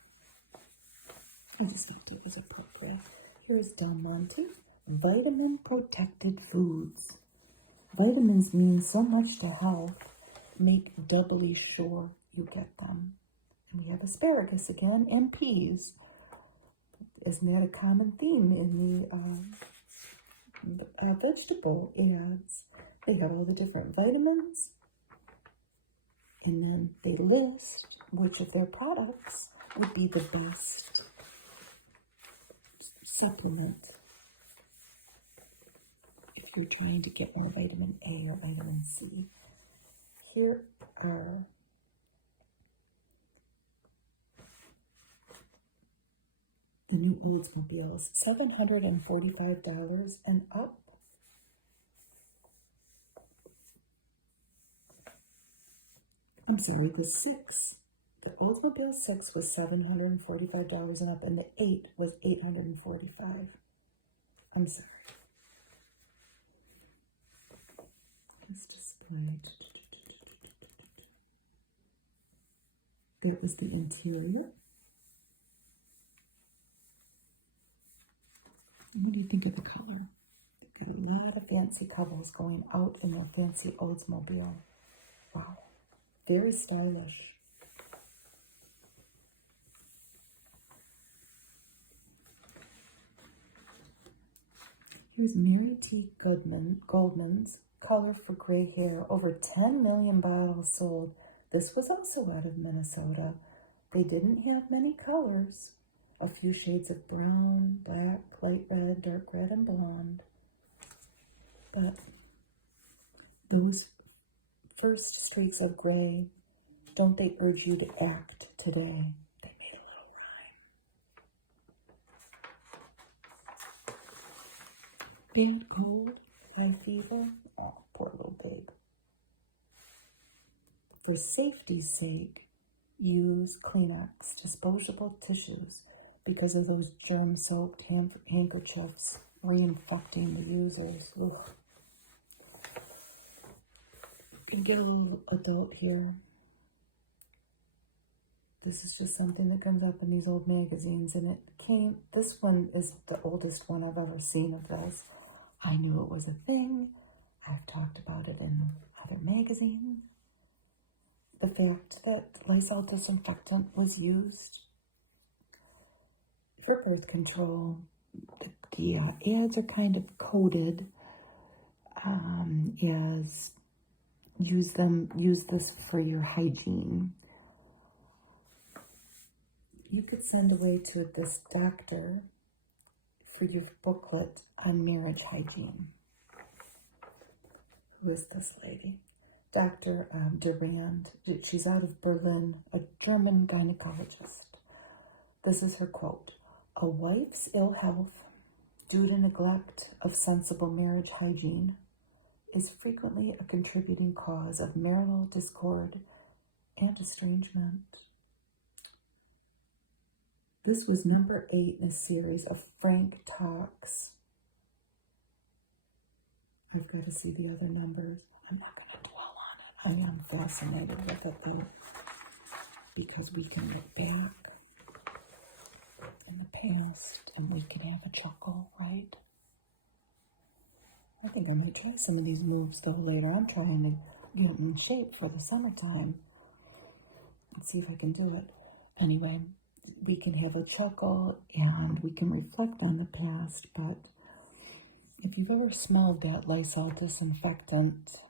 I just felt it was appropriate. Here's Del Monte, vitamin protected foods. Vitamins mean so much to health. Make doubly sure you get them. And we have asparagus again and peas. Isn't that a common theme in the vegetable ads? They have all the different vitamins, and then they list which of their products would be the best supplement if you're trying to get more vitamin A or vitamin C. Here are the new Oldsmobiles, $745 and up. I'm sorry, the Oldsmobile 6 was $745 and up, and the 8 was $845. I'm sorry. Let's display. That was the interior. What do you think of the color? They've got a lot of fancy couples going out in their fancy Oldsmobile. Wow. Very stylish. Here's Mary T. Goldman's Color for Gray Hair. Over 10 million bottles sold. This was also out of Minnesota. They didn't have many colors. A few shades of brown, black, light red, dark red, and blonde. But those first streaks of gray, don't they urge you to act today? They made a little rhyme. Bad cold, high fever. Oh, poor little babe. For safety's sake, use Kleenex, disposable tissues, because of those germ-soaked handkerchiefs reinfecting the users. Ugh. You get a little adult here. This is just something that comes up in these old magazines, and this one is the oldest one I've ever seen of this. I knew it was a thing. I've talked about it in other magazines. The fact that Lysol disinfectant was used for birth control. The ads are kind of coded as use this for your hygiene. You could send away to this doctor for your booklet on marriage hygiene. Who is this lady? Dr. Durand. She's out of Berlin, a German gynecologist. This is her quote. A wife's ill health due to neglect of sensible marriage hygiene is frequently a contributing cause of marital discord and estrangement. This was number 8 in a series of Frank Talks. I've got to see the other numbers. I'm not going to dwell on it. I am fascinated with it though, because we can look back in the past and we can have a chuckle, right? I think I might try some of these moves though later. I'm trying to get in shape for the summertime. Let's see if I can do it. Anyway, we can have a chuckle and we can reflect on the past, but if you've ever smelled that Lysol disinfectant,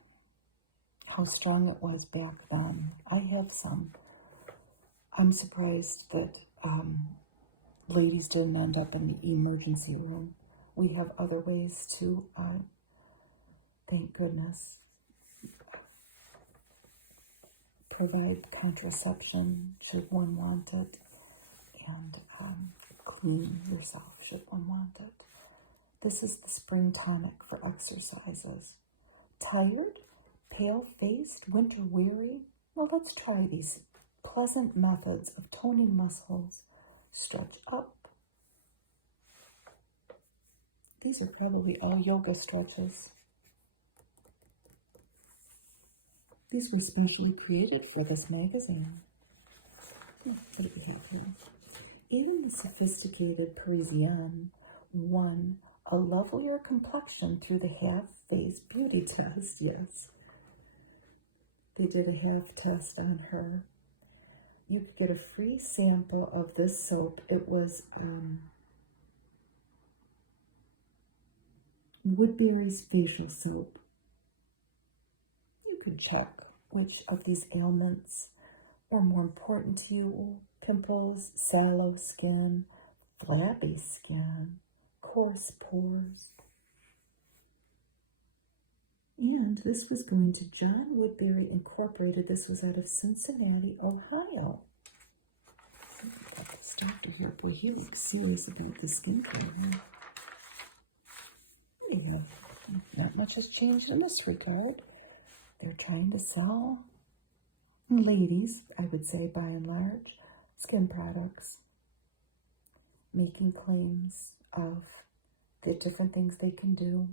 how strong it was back then, I have some. I'm surprised that ladies didn't end up in the emergency room. We have other ways to, thank goodness, provide contraception should one want it, and clean yourself should one want it. This is the spring tonic for exercises. Tired? Pale-faced? Winter weary? Well, let's try these pleasant methods of toning muscles. Stretch up. These are probably all yoga stretches. These were specially created for this magazine. What do we have here? Even the sophisticated Parisienne won a lovelier complexion through the half-face beauty test. Yes, they did a half test on her. You could get a free sample of this soap. It was Woodbury's facial soap. You could check which of these ailments are more important to you: pimples, sallow skin, flabby skin, coarse pores. And this was going to John Woodbury Incorporated. This was out of Cincinnati, Ohio. Got this doctor here. Boy, he looks serious about the skincare. There you go. Not much has changed in this regard. They're trying to sell, ladies, I would say by and large, skin products, making claims of the different things they can do.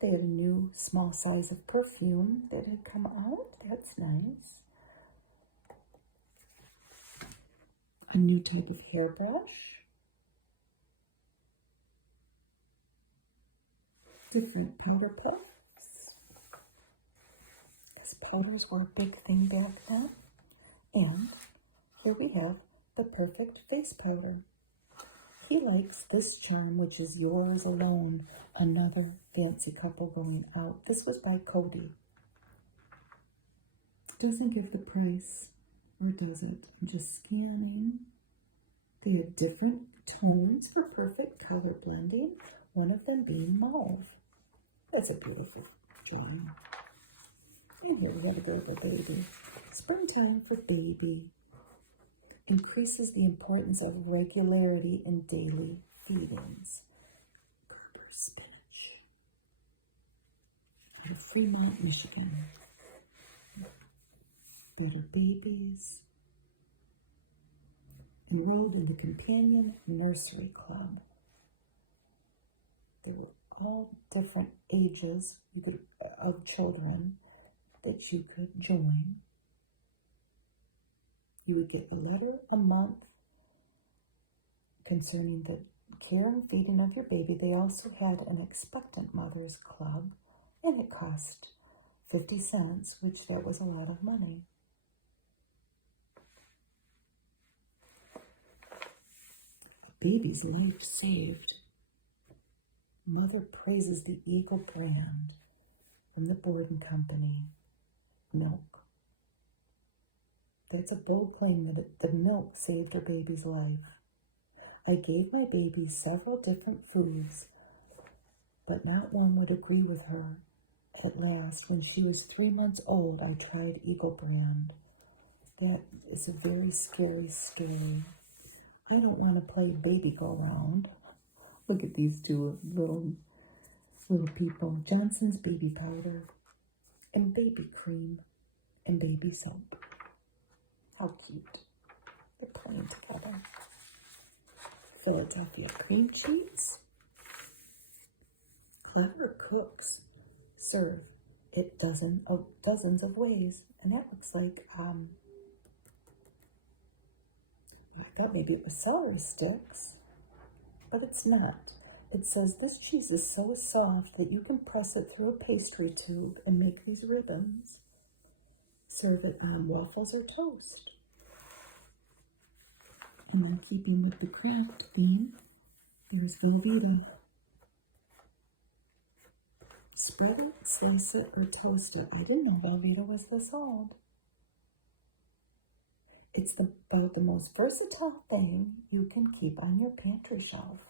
They had a new small size of perfume that had come out. That's nice. A new type of hairbrush. Different powder puffs. Because powders were a big thing back then. And here we have the perfect face powder. He likes this charm, which is yours alone. Another fancy couple going out. This was by Cody. Doesn't give the price, or does it? I'm just scanning. They had different tones for perfect color blending, one of them being mauve. That's a beautiful drawing. And here we have adorable baby. Springtime for baby. Increases the importance of regularity in daily feedings. Gerber spinach. Out of Fremont, Michigan. Better babies. Enrolled in the Companion Nursery Club. There were all different ages of children that you could join. You would get a letter a month concerning the care and feeding of your baby. They also had an expectant mothers club, and it cost 50 cents, which that was a lot of money. A baby's life saved. Mother praises the Eagle brand from the Borden Company. Milk. That's a bold claim that the milk saved her baby's life. I gave my baby several different foods, but not one would agree with her. At last, when she was 3 months old, I tried Eagle brand. That is a very scary story. I don't want to play baby go round. Look at these two little people. Johnson's baby powder and baby cream and baby soap. How cute. They're playing together. Philadelphia cream cheese. Clever cooks serve it dozens of ways. And that looks like, I thought maybe it was celery sticks, but it's not. It says this cheese is so soft that you can press it through a pastry tube and make these ribbons. Serve it on waffles or toast. And then keeping with the craft theme, there's Velveeta. Spread it, slice it, or toast it. I didn't know Velveeta was this old. It's about the most versatile thing you can keep on your pantry shelf.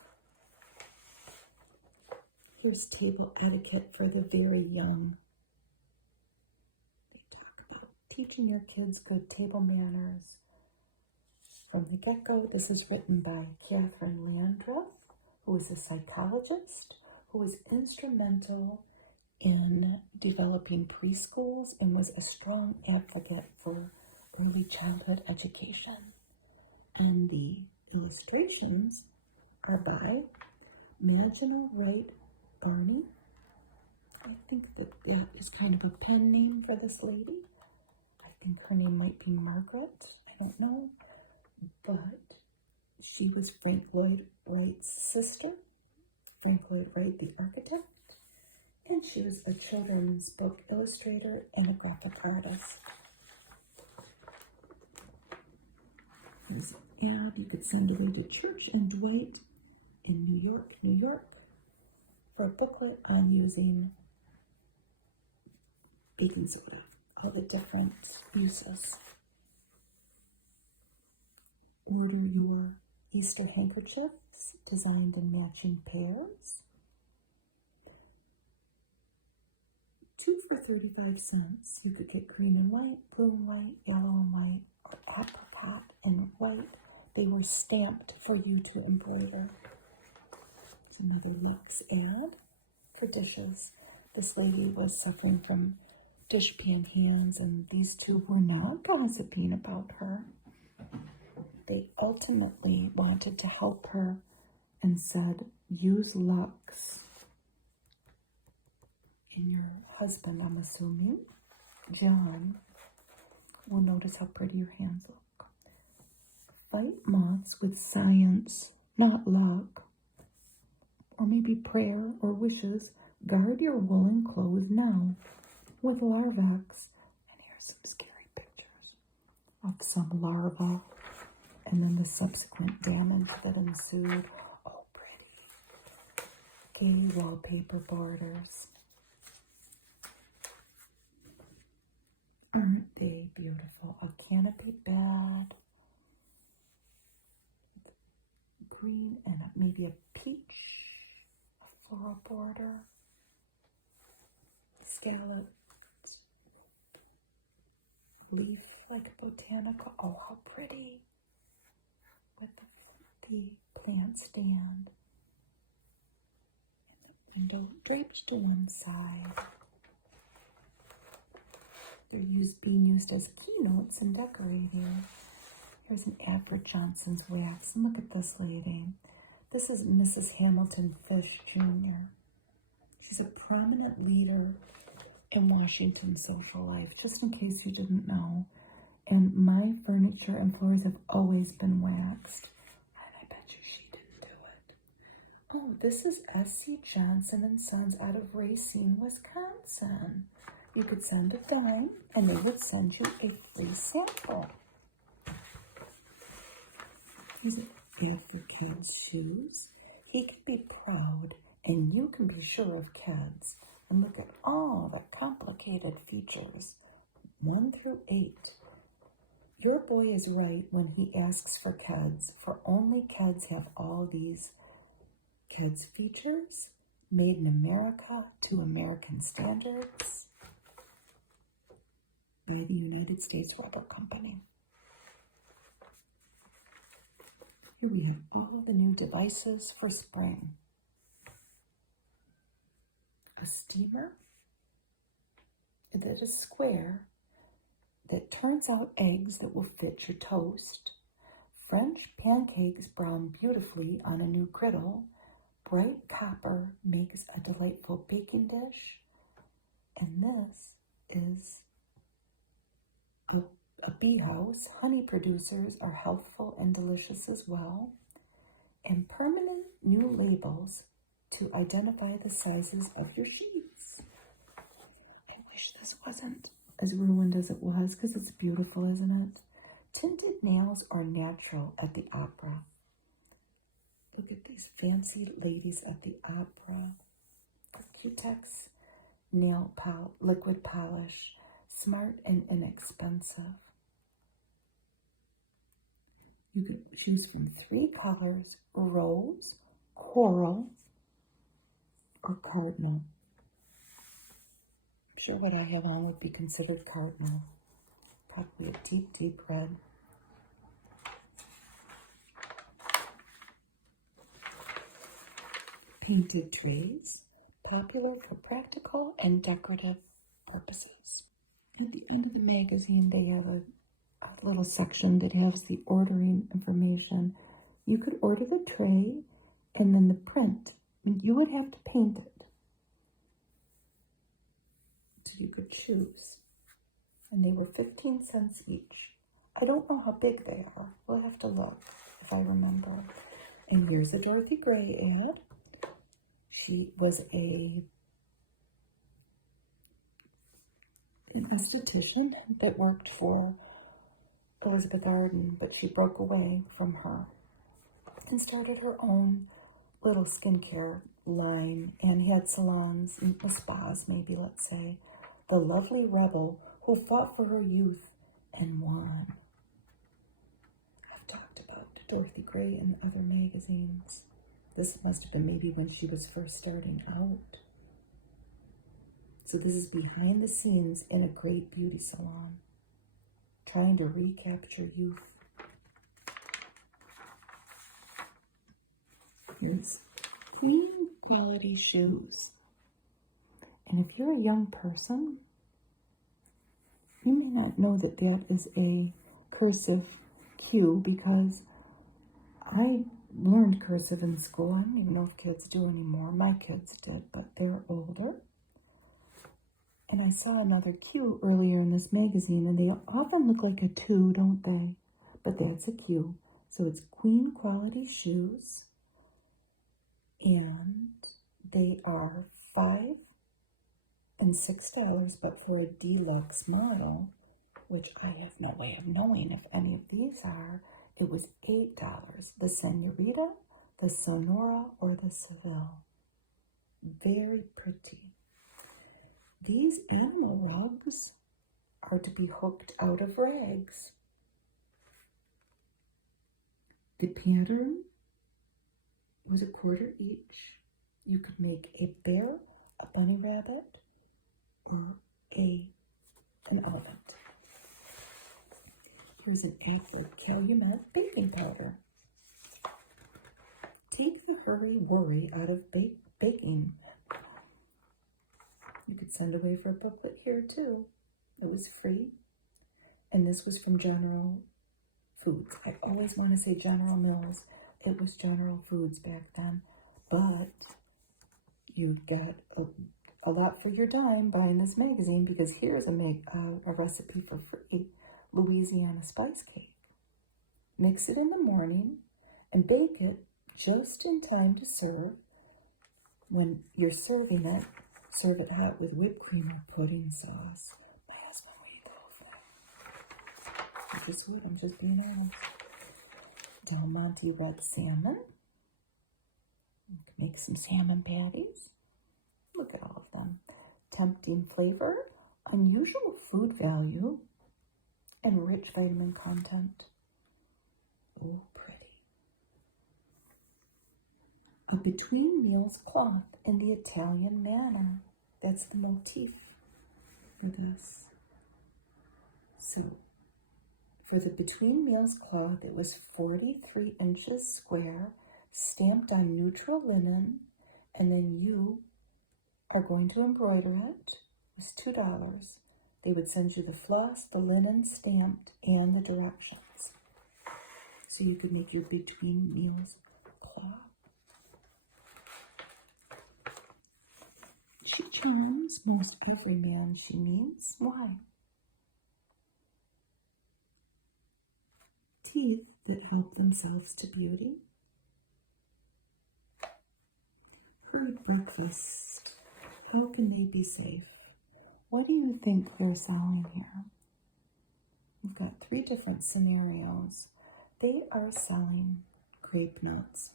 Here's table etiquette for the very young. They talk about teaching your kids good table manners. From the get-go, this is written by Catherine Landreth, who is a psychologist, who was instrumental in developing preschools and was a strong advocate for early childhood education. And the illustrations are by Maginal Wright Barney. I think that is kind of a pen name for this lady. I think her name might be Margaret. I don't know. But she was Frank Lloyd Wright's sister. Frank Lloyd Wright, the architect. And she was a children's book illustrator and a graphic artist. There's an ad you could send away to Church and Dwight in New York, for a booklet on using baking soda, all the different uses. Order your Easter handkerchiefs designed in matching pairs. 2 for 35 cents. You could get green and white, blue and white, yellow and white, or apricot and white. They were stamped for you to embroider. There's another Lux ad for dishes. This lady was suffering from dishpan hands, and these two were not gossiping about her. They ultimately wanted to help her and said, use Lux. And your husband, I'm assuming, John, will notice how pretty your hands look. Fight moths with science, not luck. Or maybe prayer or wishes. Guard your woolen clothes now with Larvex. And here's some scary pictures of some larvae and then the subsequent damage that ensued. Oh, pretty. Gay wallpaper borders. Aren't they beautiful? A canopy bed. Green and maybe a peach. A floral border. Scalloped leaf like a botanical. Oh, how pretty. With the plant stand. And the window draped to one side. They're being used as keynotes in decorating. Here's an ad for Johnson's Wax. And look at this lady. This is Mrs. Hamilton Fish Jr. She's a prominent leader in Washington's social life, just in case you didn't know. And my furniture and floors have always been waxed. And I bet you she didn't do it. Oh, this is S.C. Johnson & Sons out of Racine, Wisconsin. You could send a dime, and they would send you a free sample. Here's an ad for Ked's shoes. He can be proud, and you can be sure of Ked's. And look at all the complicated features, 1 through 8. Your boy is right when he asks for Ked's, for only Ked's have all these Ked's features, made in America to American standards, by the United States Rubber Company. Here we have all of the new devices for spring. A steamer that is square that turns out eggs that will fit your toast. French pancakes brown beautifully on a new griddle. Bright copper makes a delightful baking dish. And this is a bee house. Honey producers are healthful and delicious as well. And permanent new labels to identify the sizes of your sheets. I wish this wasn't as ruined as it was, because it's beautiful, isn't it? Tinted nails are natural at the opera. Look at these fancy ladies at the opera. Cutex nail liquid polish. Smart and inexpensive. You can choose from 3 colors: rose, coral, or cardinal. I'm sure what I have on would be considered cardinal. Probably a deep, deep red. Painted trays, popular for practical and decorative purposes. At the end of the magazine, they have a little section that has the ordering information. You could order the tray and then the print. You would have to paint it. So you could choose. And they were 15 cents each. I don't know how big they are. We'll have to look if I remember. And here's a Dorothy Gray ad. She was an esthetician that worked for Elizabeth Arden, but she broke away from her and started her own little skincare line and had salons and spas, maybe, let's say. The lovely rebel who fought for her youth and won. I've talked about Dorothy Gray in other magazines. This must have been maybe when she was first starting out. So this is behind the scenes in a great beauty salon, trying to recapture youth. Here's clean quality shoes. And if you're a young person, you may not know that that is a cursive Q, because I learned cursive in school. I don't even know if kids do anymore. My kids did, but they're older. And I saw another Q earlier in this magazine, and they often look like a 2, don't they? But that's a Q. So it's queen quality shoes, and they are $5 and $6, but for a deluxe model, which I have no way of knowing if any of these are, it was $8. The Senorita, the Sonora, or the Seville. Very pretty. These animal rugs are to be hooked out of rags. The pattern was $1/4 each. You could make a bear, a bunny rabbit, or an elephant. Here's an ad for Calumet baking powder. Take the hurry-worry out of baking. You could send away for a booklet here too. It was free. And this was from General Foods. I always want to say General Mills. It was General Foods back then. But you got a lot for your dime buying this magazine, because here's a recipe for free. Louisiana spice cake. Mix it in the morning and bake it just in time to serve. When you're serving it, serve it hot with whipped cream or pudding sauce. My husband would eat the whole thing. I just would. I'm just being honest. Del Monte red salmon. You can make some salmon patties. Look at all of them. Tempting flavor, unusual food value, and rich vitamin content. Oh, pretty. A between meals cloth in the Italian manner. That's the motif for this. So, for the between meals cloth, it was 43 inches square, stamped on neutral linen, and then you are going to embroider it. It's $2. They would send you the floss, the linen stamped, and the directions. So you could make your between meals cloth. She charms most every man she meets. Why? Teeth that help themselves to beauty. Hurried breakfast. How can they be safe? What do you think they're selling here? We've got 3 different scenarios. They are selling grape nuts.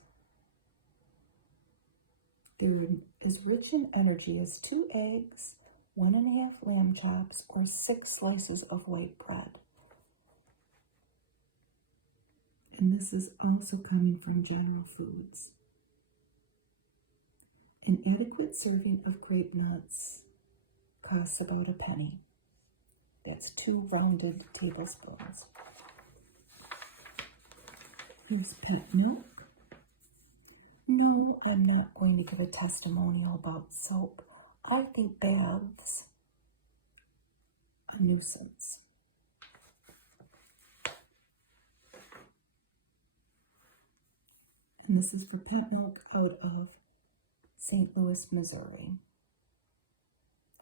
They're as rich in energy as 2 eggs, 1.5 lamb chops, or 6 slices of white bread. And this is also coming from General Foods. An adequate serving of grape nuts costs about $0.01. That's 2 rounded tablespoons. Here's pet milk. No, I'm not going to give a testimonial about soap. I think baths a nuisance. And this is for pet milk out of St. Louis, Missouri.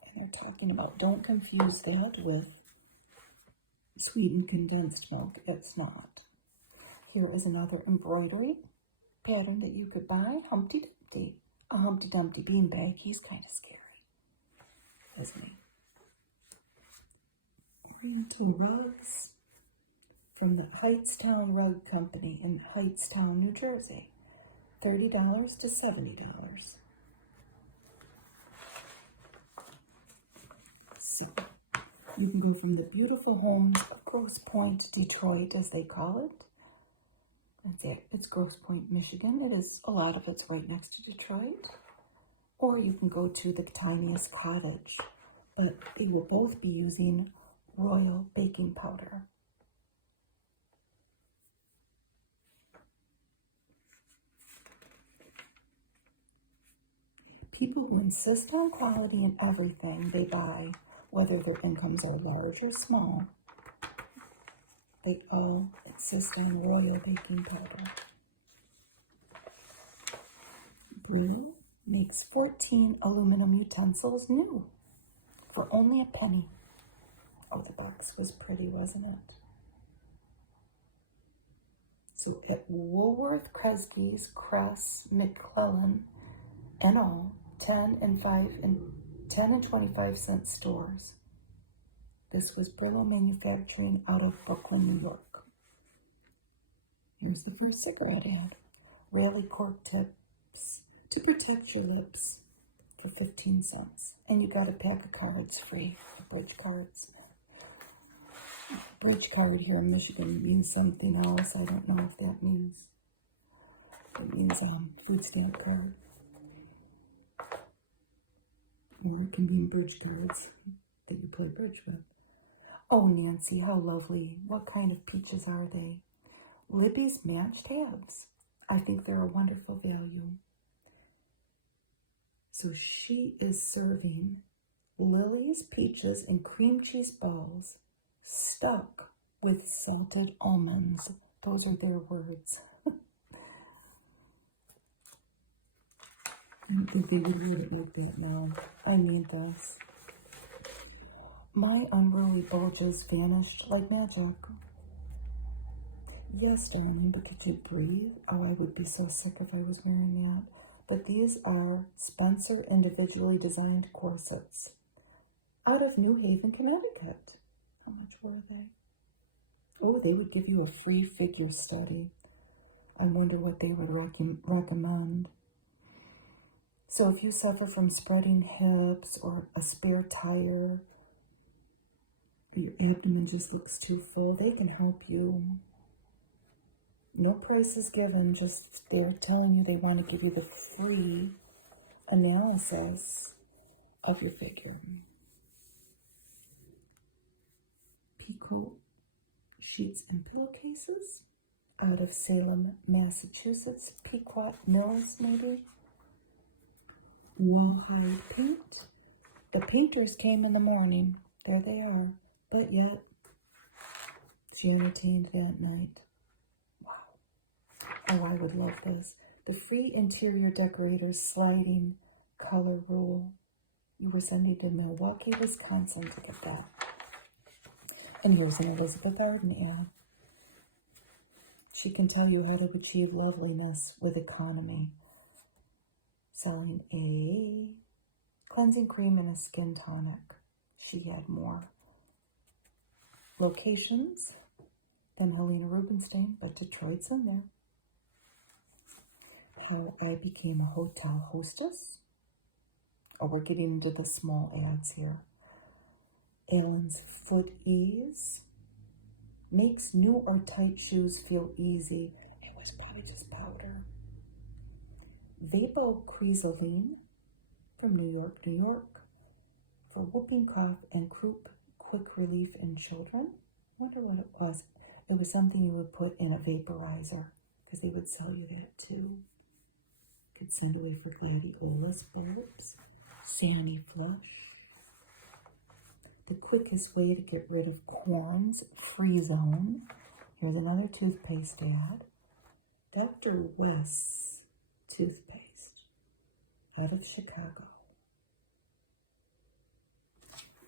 And they're talking about, don't confuse that with sweetened condensed milk. It's not. Here is another embroidery pattern that you could buy. Humpty Dumpty. A Humpty Dumpty beanbag. He's kind of scary, isn't he? Oriental rugs from the Hightstown Rug Company in Hightstown, New Jersey. $30 to $70. So you can go from the beautiful homes of Grosse Pointe, Detroit, as they call it. That's it. It's Grosse Pointe, Michigan. It is, a lot of it's right next to Detroit. Or you can go to the tiniest cottage. But they will both be using royal baking powder. People who insist on quality in everything they buy, whether their incomes are large or small, they all insist on royal baking powder. Blue makes 14 aluminum utensils new for only a penny. Oh, the box was pretty, wasn't it? So at Woolworth, Kresge's, Cress, McClellan, and all, 10 and 25 cent stores. This was Brillo Manufacturing out of Brooklyn, New York. Here's the first cigarette ad. Rally cork tips to protect your lips for 15 cents. And you got a pack of cards free, bridge cards. Bridge card here in Michigan means something else. I don't know if that means, it means food stamp card. Or it can mean bridge cards that you play bridge with. Oh, Nancy, how lovely. What kind of peaches are they? Libby's matched halves. I think they're a wonderful value. So she is serving Lily's peaches and cream cheese balls stuck with salted almonds. Those are their words. I don't think they would read it like that now. I need this. My unruly bulges vanished like magic. Yes, darling, but could you breathe? Oh, I would be so sick if I was wearing that. But these are Spencer individually designed corsets out of New Haven, Connecticut. How much were they? Oh, they would give you a free figure study. I wonder what they would recommend. So if you suffer from spreading hips or a spare tire, or your abdomen just looks too full, they can help you. No price is given, just they're telling you they want to give you the free analysis of your figure. Peacoat sheets and pillowcases out of Salem, Massachusetts. Pequot Mills, maybe. Wallhide paint. The painters came in the morning. There they are. But yet, she entertained that night. Wow. Oh, I would love this. The free interior decorators sliding color rule. You were sending to Milwaukee, Wisconsin to get that. And here's an Elizabeth Arden ad. She can tell you how to achieve loveliness with economy. Selling a cleansing cream and a skin tonic. She had more locations than Helena Rubinstein, but Detroit's in there. How I became a hotel hostess. Oh, we're getting into the small ads here. Allen's Foot Ease makes new or tight shoes feel easy. It was probably just powder. Vapocresoline from New York, New York, for whooping cough and croup quick relief in children. I wonder what it was. It was something you would put in a vaporizer because they would sell you that too. Could send away for gladiolus bulbs. Sandy Flush. The quickest way to get rid of corns, Free Zone. Here's another toothpaste ad. Dr. West's toothpaste out of Chicago.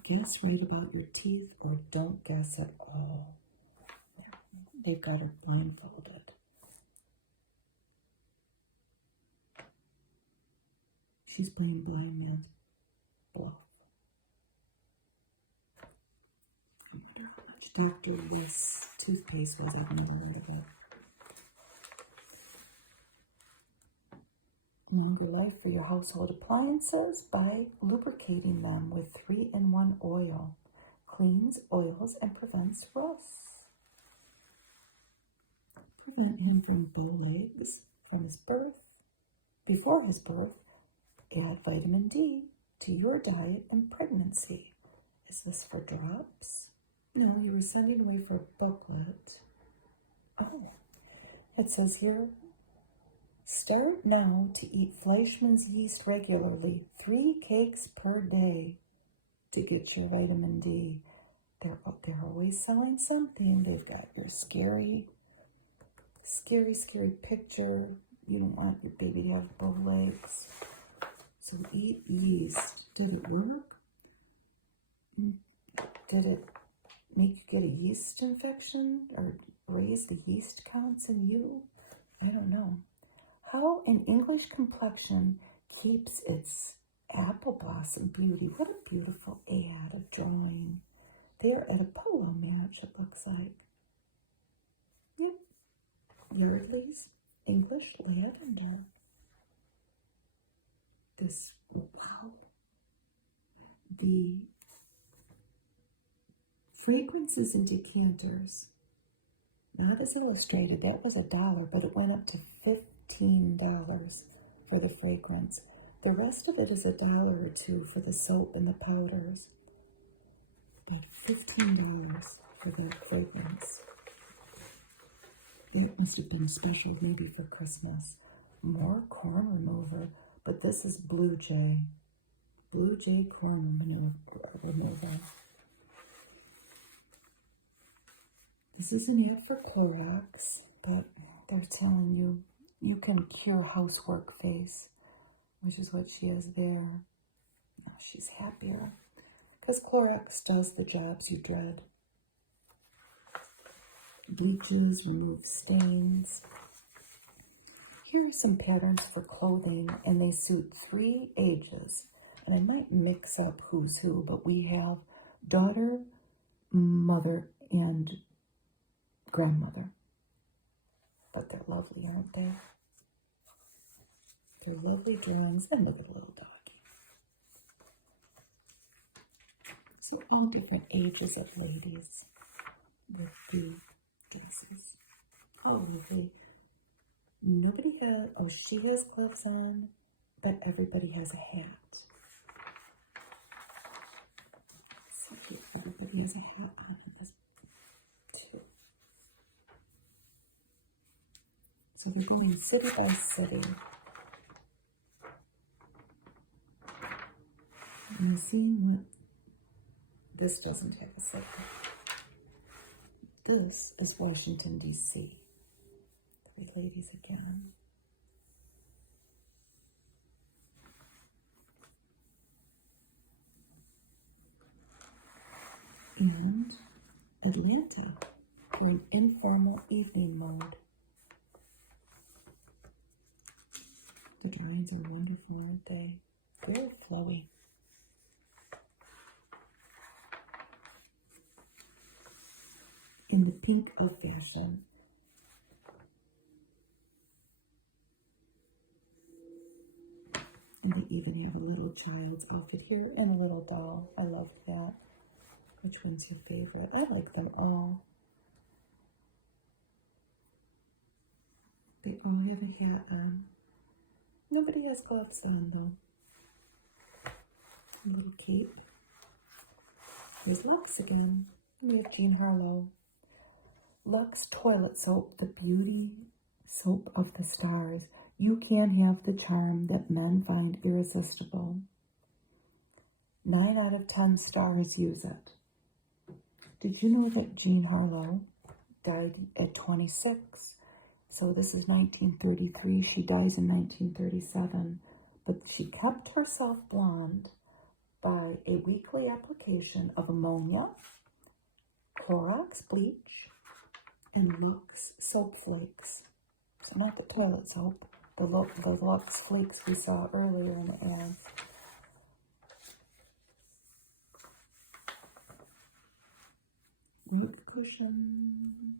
Guess right about your teeth or don't guess at all. They've got her blindfolded. She's playing blind man's bluff. I wonder how much Dr. West's toothpaste was. I've never heard of it. Longer life for your household appliances by lubricating them with 3-in-1 oil. Cleans, oils, and prevents rust. Prevent him from bow legs from his birth. Before his birth, add vitamin D to your diet in pregnancy. Is this for drops? No, you were sending away for a booklet. Oh, it says here, start now to eat Fleischmann's yeast regularly, 3 cakes per day to get your vitamin D. They're always selling something. They've got your scary picture. You don't want your baby to have bow legs. So eat yeast. Did it work? Did it make you get a yeast infection or raise the yeast counts in you? I don't know. How an English complexion keeps its apple blossom beauty. What a beautiful ad of drawing. They are at a polo match, it looks like. Yep. Yardley's English lavender. This, wow. The fragrances in decanters, not as illustrated. That was $1, but it went up to $15 for the fragrance. The rest of it is $1 or $2 for the soap and the powders. But $15 for that fragrance. It must have been special maybe for Christmas. More corn remover, but this is Blue Jay. Blue Jay corn remover. This is an ad for Clorox, but they're telling you you can cure housework face, which is what she has there. Now she's happier because Clorox does the jobs you dread. Bleaches, remove stains. Here are some patterns for clothing, and they suit 3 ages. And I might mix up who's who, but we have daughter, mother, and grandmother. But they're lovely, aren't they? They're lovely drawings. And look at the little doggy. So all different ages of ladies with the dresses. Oh, lovely. Nobody has, oh, she has gloves on, but everybody has a hat. So everybody has a hat on in this too. So they're going city by city. And you're seeing what this doesn't have a city. This is Washington, D.C. 3 ladies again. And Atlanta for an informal evening mode. The drawings are wonderful, aren't they? Very flowy. In the pink of fashion. And they even have a little child's outfit here and a little doll. I love that. Which one's your favorite? I like them all. They all have a hat on. Nobody has gloves on though. A little cape. There's Lux again. We have Jean Harlow. Lux toilet soap, the beauty soap of the stars. You can have the charm that men find irresistible. 9 out of 10 stars use it. Did you know that Jean Harlow died at 26? So this is 1933. She dies in 1937. But she kept herself blonde by a weekly application of ammonia, Clorox bleach, and Lux soap flakes. So not the toilet soap, the Lux flakes we saw earlier in the ads. Roof cushions,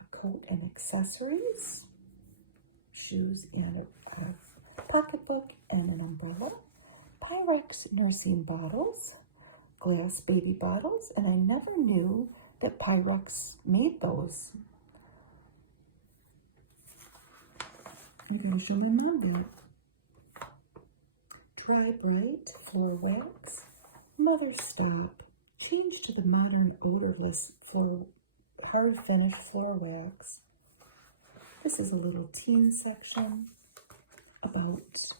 a coat and accessories, shoes and a pocketbook and an umbrella, Pyrex nursing bottles, glass baby bottles, and I never knew that Pyrex made those. I'm going to show my mom that. Dry Bright floor wax, Mother Stop, change to the modern odorless hard finish floor wax. This is a little teen section about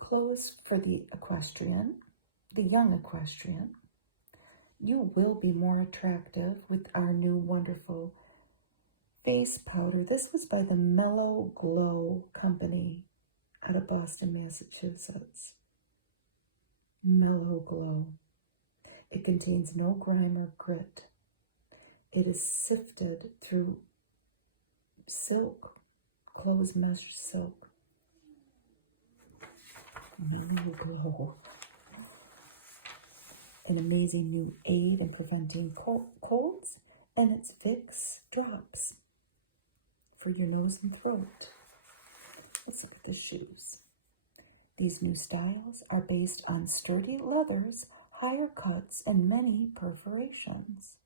clothes for the equestrian, the young equestrian. You will be more attractive with our new wonderful face powder. This was by the Mellow Glow Company out of Boston, Massachusetts. Mellow Glow. It contains no grime or grit. It is sifted through silk, clothes mesh silk. Mellow Glow. An amazing new aid in preventing colds, and it's Vicks drops for your nose and throat. Let's look at the shoes. These new styles are based on sturdy leathers, higher cuts, and many perforations.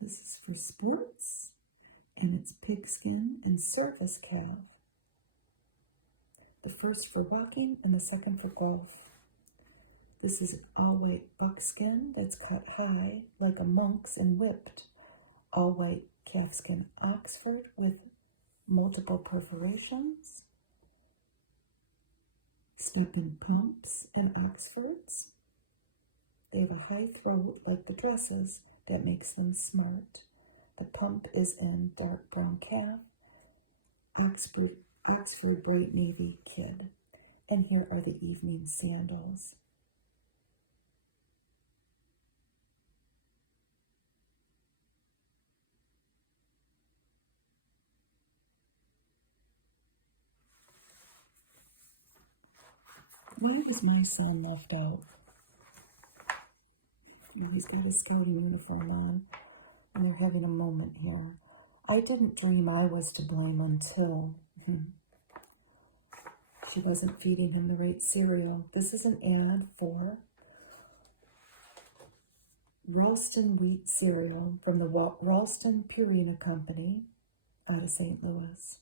This is for sports, and it's pigskin and surface calf. The first for walking and the second for golf. This is all-white buckskin that's cut high like a monk's and whipped. All-white calfskin Oxford with multiple perforations. Step-in pumps and Oxfords. They have a high throat like the dresses that makes them smart. The pump is in dark brown calf, Oxford bright navy kid. And here are the evening sandals. Why was my son left out? Oh, he's got his scouting uniform on, and they're having a moment here. I didn't dream I was to blame until she wasn't feeding him the right cereal. This is an ad for Ralston wheat cereal from the Ralston Purina Company out of St. Louis.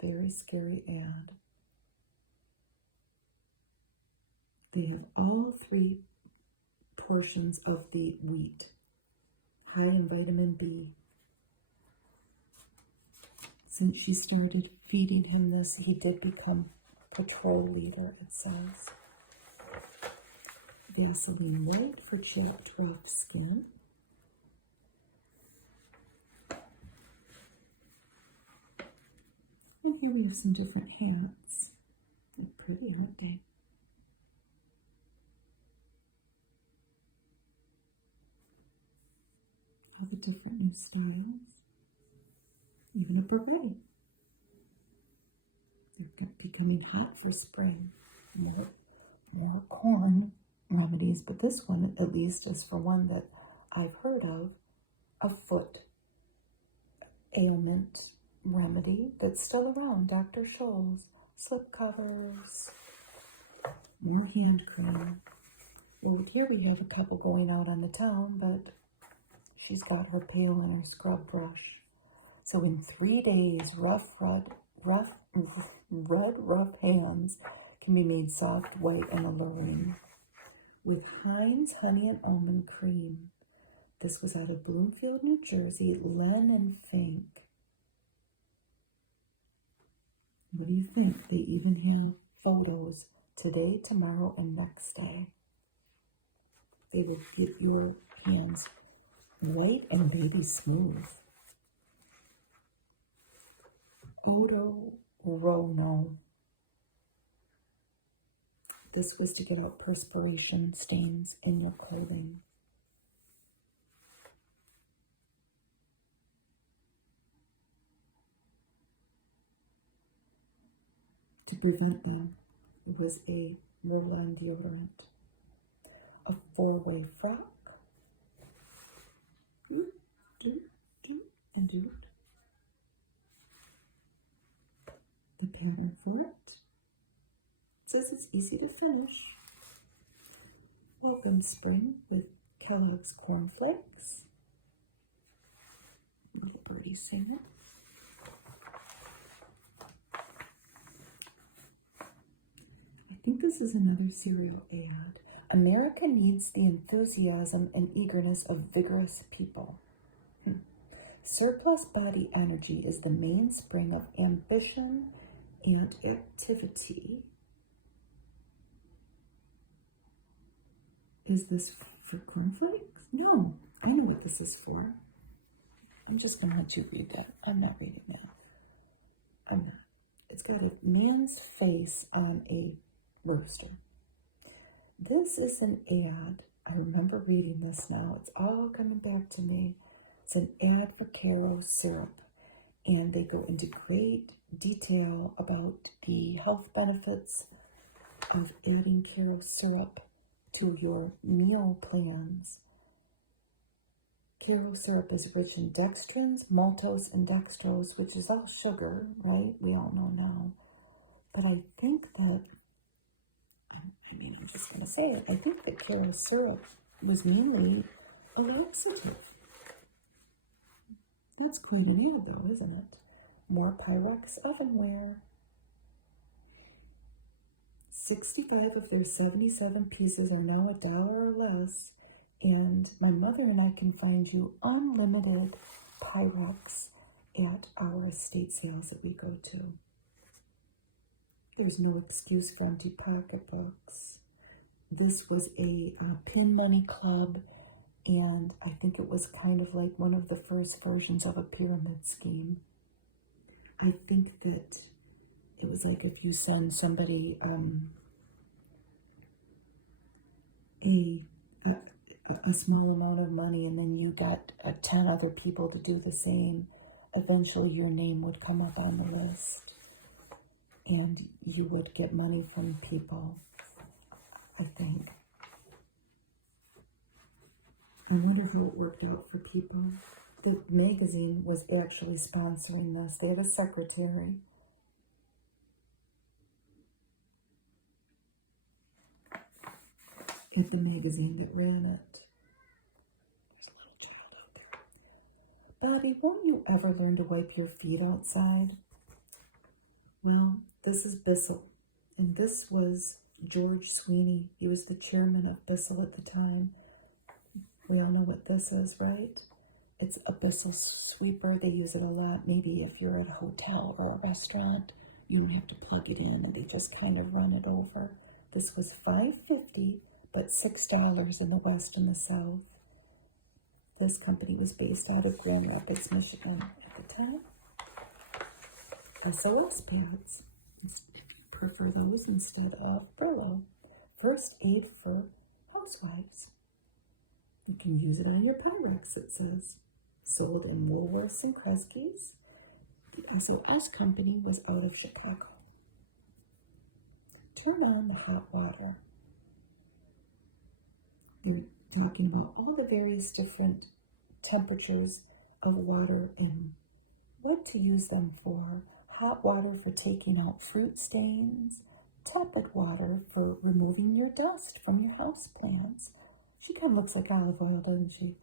Very scary ad. They have all three portions of the wheat, high in vitamin B. Since she started feeding him this, he did become patrol leader, it says. Vaseline white for chapped, rough skin. And here we have some different hats. They're pretty, aren't they? All the different new styles. Even a beret. They're becoming hot for spring. More corn remedies, but this one at least is for one that I've heard of, a foot ailment remedy that's still around. Dr. Scholl's slip covers, more hand cream. Well, here we have a couple going out on the town, but she's got her pail and her scrub brush. So in 3 days, rough hands can be made soft, white, and alluring with Heinz Honey and Almond Cream. This was out of Bloomfield, New Jersey, Len and Fink. What do you think? They even have photos today, tomorrow, and next day. They will get your hands white and baby smooth. Odo Rono. This was to get out perspiration stains in your clothing. To prevent them, it was a roll-on deodorant. A 4-way frock. And do it. The pattern for it says it's easy to finish. Welcome spring with Kellogg's Corn Flakes. Little birdie singer. I think this is another cereal ad. America needs the enthusiasm and eagerness of vigorous people. Surplus body energy is the mainspring of ambition and activity. Is this for cornflakes? No, I know what this is for. I'm just going to let you read that. I'm not reading that. I'm not. It's got a man's face on a roaster. This is an ad. I remember reading this now. It's all coming back to me. It's an ad for Caro syrup. And they go into great detail about the health benefits of adding Caro syrup to your meal plans. Caro syrup is rich in dextrins, maltose, and dextrose, which is all sugar, right? We all know now. But I think that, I'm just going to say it, I think that Caro syrup was mainly a laxative. That's quite an ad, though, isn't it? More Pyrex ovenware. 65 of their 77 pieces are now $1 or less, and my mother and I can find you unlimited Pyrex at our estate sales that we go to. There's no excuse for empty pocketbooks. This was a pin money club, and I think it was kind of like one of the first versions of a pyramid scheme. I think that it was like if you send somebody a small amount of money and then you got 10 other people to do the same, eventually your name would come up on the list and you would get money from people, I think. I wonder how it worked out for people. The magazine was actually sponsoring this. They had a secretary. At the magazine that ran it. There's a little child out there. Bobby, won't you ever learn to wipe your feet outside? Well, this is Bissell, and this was George Sweeney. He was the chairman of Bissell at the time. We all know what this is, right? It's a Bissell sweeper. They use it a lot. Maybe if you're at a hotel or a restaurant, you don't have to plug it in, and they just kind of run it over. This was $5.50, but $6 in the West and the South. This company was based out of Grand Rapids, Michigan at the time. SOS pads, if you prefer those instead of Burlow. First aid for housewives. You can use it on your Pyrex, it says. Sold in Woolworths and Kresge's. The SOS company was out of Chicago. Turn on the hot water. They're talking about all the various different temperatures of water and what to use them for. Hot water for taking out fruit stains. Tepid water for removing your dust from your houseplants. She kind of looks like olive oil, doesn't she?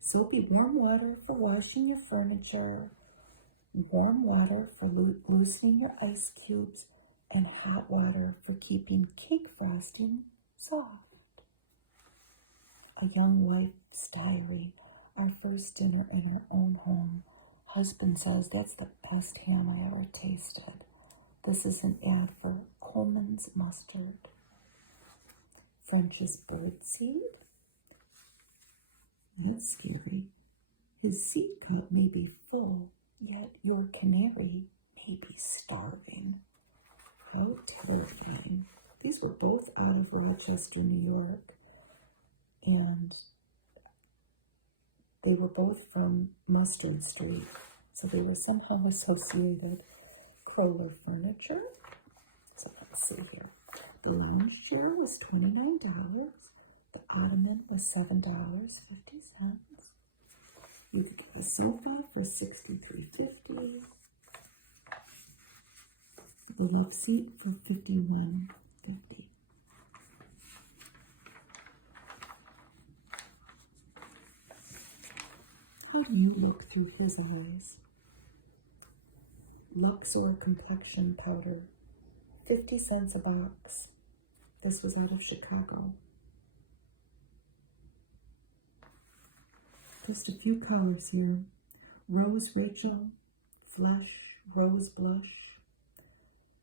Soapy warm water for washing your furniture. Warm water for loosening your ice cubes. And hot water for keeping cake frosting soft. A young wife's diary. Our first dinner in her own home. Husband says, that's the best ham I ever tasted. This is an ad for Coleman's mustard. French's birdseed. That's scary. His seed cup may be full, yet your canary may be starving. How terrifying. These were both out of Rochester, New York, and they were both from Mustard Street, so they were somehow associated. Kroller Furniture. So let's see here. The lounge chair was $29. The ottoman was $7.50. You could get the sofa for $63.50. The love seat for $51.50. How do you look through his eyes? Luxor complexion powder, 50 cents a box. This was out of Chicago. Just a few colors here. Rose Rachel, Flesh, Rose Blush,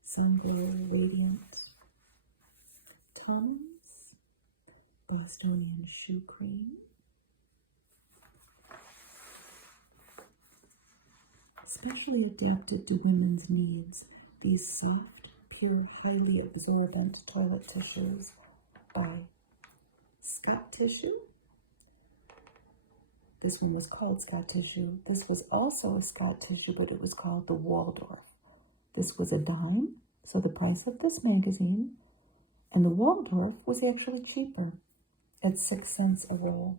Sun Glow Radiant, Tums, Bostonian Shoe Cream, specially adapted to women's needs, these soft, pure, highly absorbent toilet tissues by Scott Tissue. This one was called Scott Tissue. This was also a Scott Tissue, but it was called the Waldorf. This was a dime, so the price of this magazine, and the Waldorf was actually cheaper at 6 cents a roll.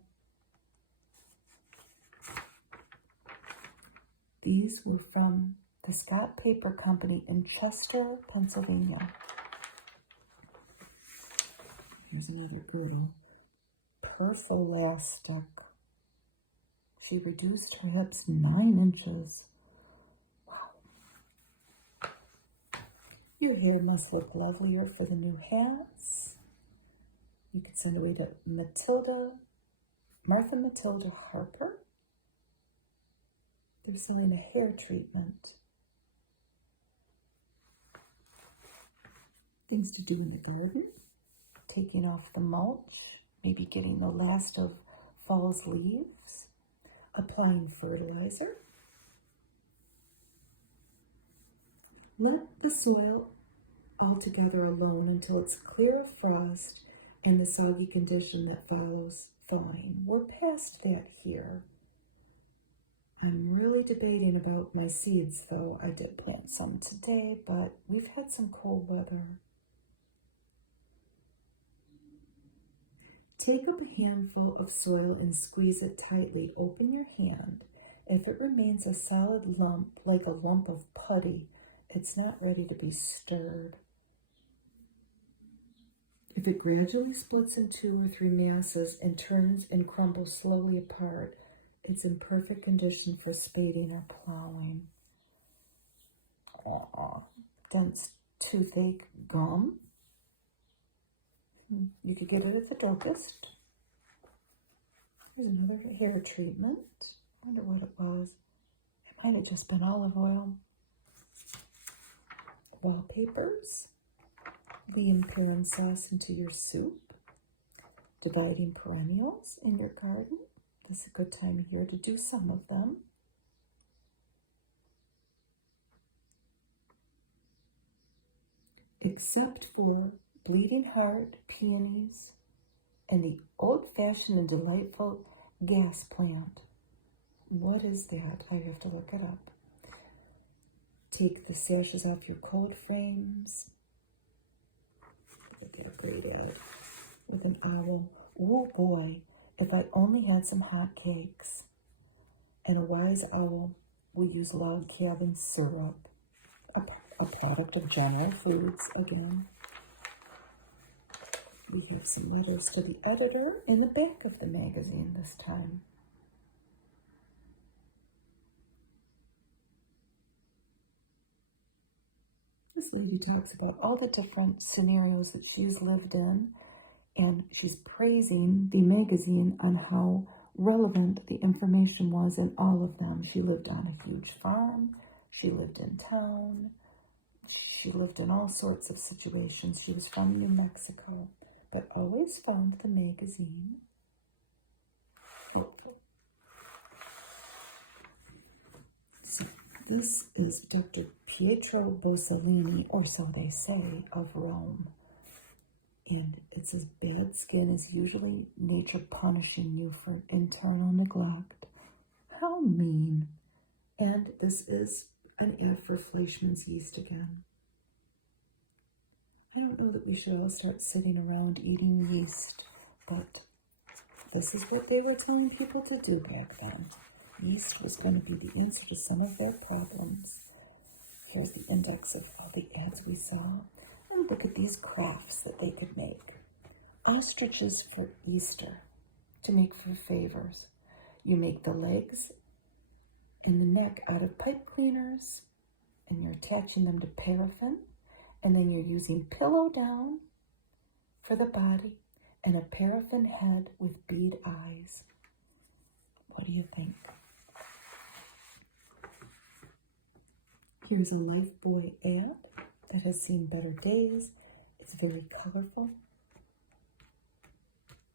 These were from the Scott Paper Company in Chester, Pennsylvania. Here's another girdle. Perfolastic. She reduced her hips 9 inches. Wow. Your hair must look lovelier for the new hats. You could send away to Martha Matilda Harper. They're selling a hair treatment. Things to do in the garden. Taking off the mulch. Maybe getting the last of fall's leaves. Applying fertilizer. Let the soil altogether alone until it's clear of frost and the soggy condition that follows thawing. We're past that here. I'm really debating about my seeds, though. I did plant some today, but we've had some cold weather. Take up a handful of soil and squeeze it tightly. Open your hand. If it remains a solid lump, like a lump of putty, it's not ready to be stirred. If it gradually splits in 2 or 3 masses and turns and crumbles slowly apart, it's in perfect condition for spading or plowing. Dense toothache gum. You could get it at the druggist. Here's another hair treatment. I wonder what it was. It might have just been olive oil. Wallpapers. Lean parent sauce into your soup. Dividing perennials in your garden. This is a good time of year to do some of them. Except for bleeding heart, peonies, and the old-fashioned and delightful gas plant. What is that? I have to look it up. Take the sashes off your cold frames. Look at a great ad with an owl. Oh boy, if I only had some hot cakes. And a wise owl will use log cabin syrup, a product of General Foods again. We have some letters to the editor in the back of the magazine this time. This lady talks about all the different scenarios that she's lived in, and she's praising the magazine on how relevant the information was in all of them. She lived on a huge farm. She lived in town. She lived in all sorts of situations. She was from New Mexico, but always found the magazine helpful. So this is Dr. Pietro Bossellini, or so they say, of Rome. And it says, bad skin is usually nature punishing you for internal neglect. How mean. And this is an ad for Fleischmann's yeast again. I don't know that we should all start sitting around eating yeast, but this is what they were telling people to do back then. Yeast was going to be the answer to some of their problems. Here's the index of all the ads we saw. And look at these crafts that they could make. Ostriches for Easter, to make for favors. You make the legs and the neck out of pipe cleaners, and you're attaching them to paraffin, and then you're using pillow down for the body and a paraffin head with bead eyes. What do you think? Here's a Lifebuoy ad that has seen better days. It's very colorful.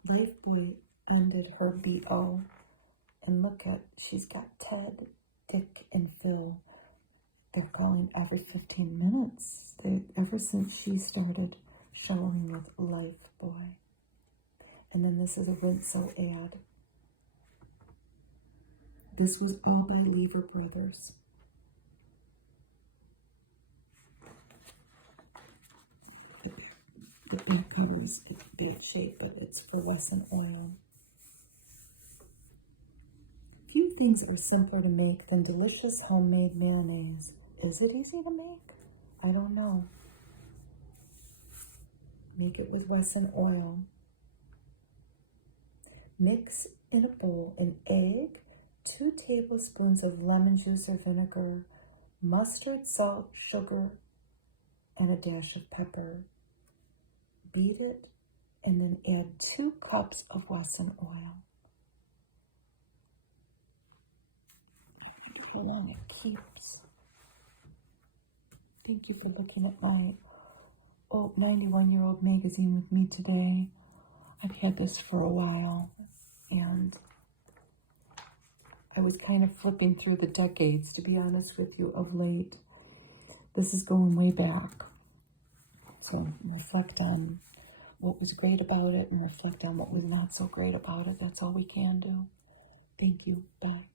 Lifebuoy ended her BO, and look at, she's got Ted, Dick, and Phil. They're calling every 15 minutes. Ever since she started showing with Lifebuoy. And then this is a Rinso ad. This was all by Lever Brothers. The back cover is in bad shape, but it's fluorescent oil. Few things are simpler to make than delicious homemade mayonnaise. Is it easy to make? I don't know. Make it with Wesson oil. Mix in a bowl an egg, 2 tablespoons of lemon juice or vinegar, mustard, salt, sugar, and a dash of pepper. Beat it, and then add 2 cups of Wesson oil. How long it keeps. Thank you for looking at my old 91-year-old magazine with me today. I've had this for a while, and I was kind of flipping through the decades, to be honest with you, of late. This is going way back. So reflect on what was great about it and reflect on what was not so great about it. That's all we can do. Thank you. Bye.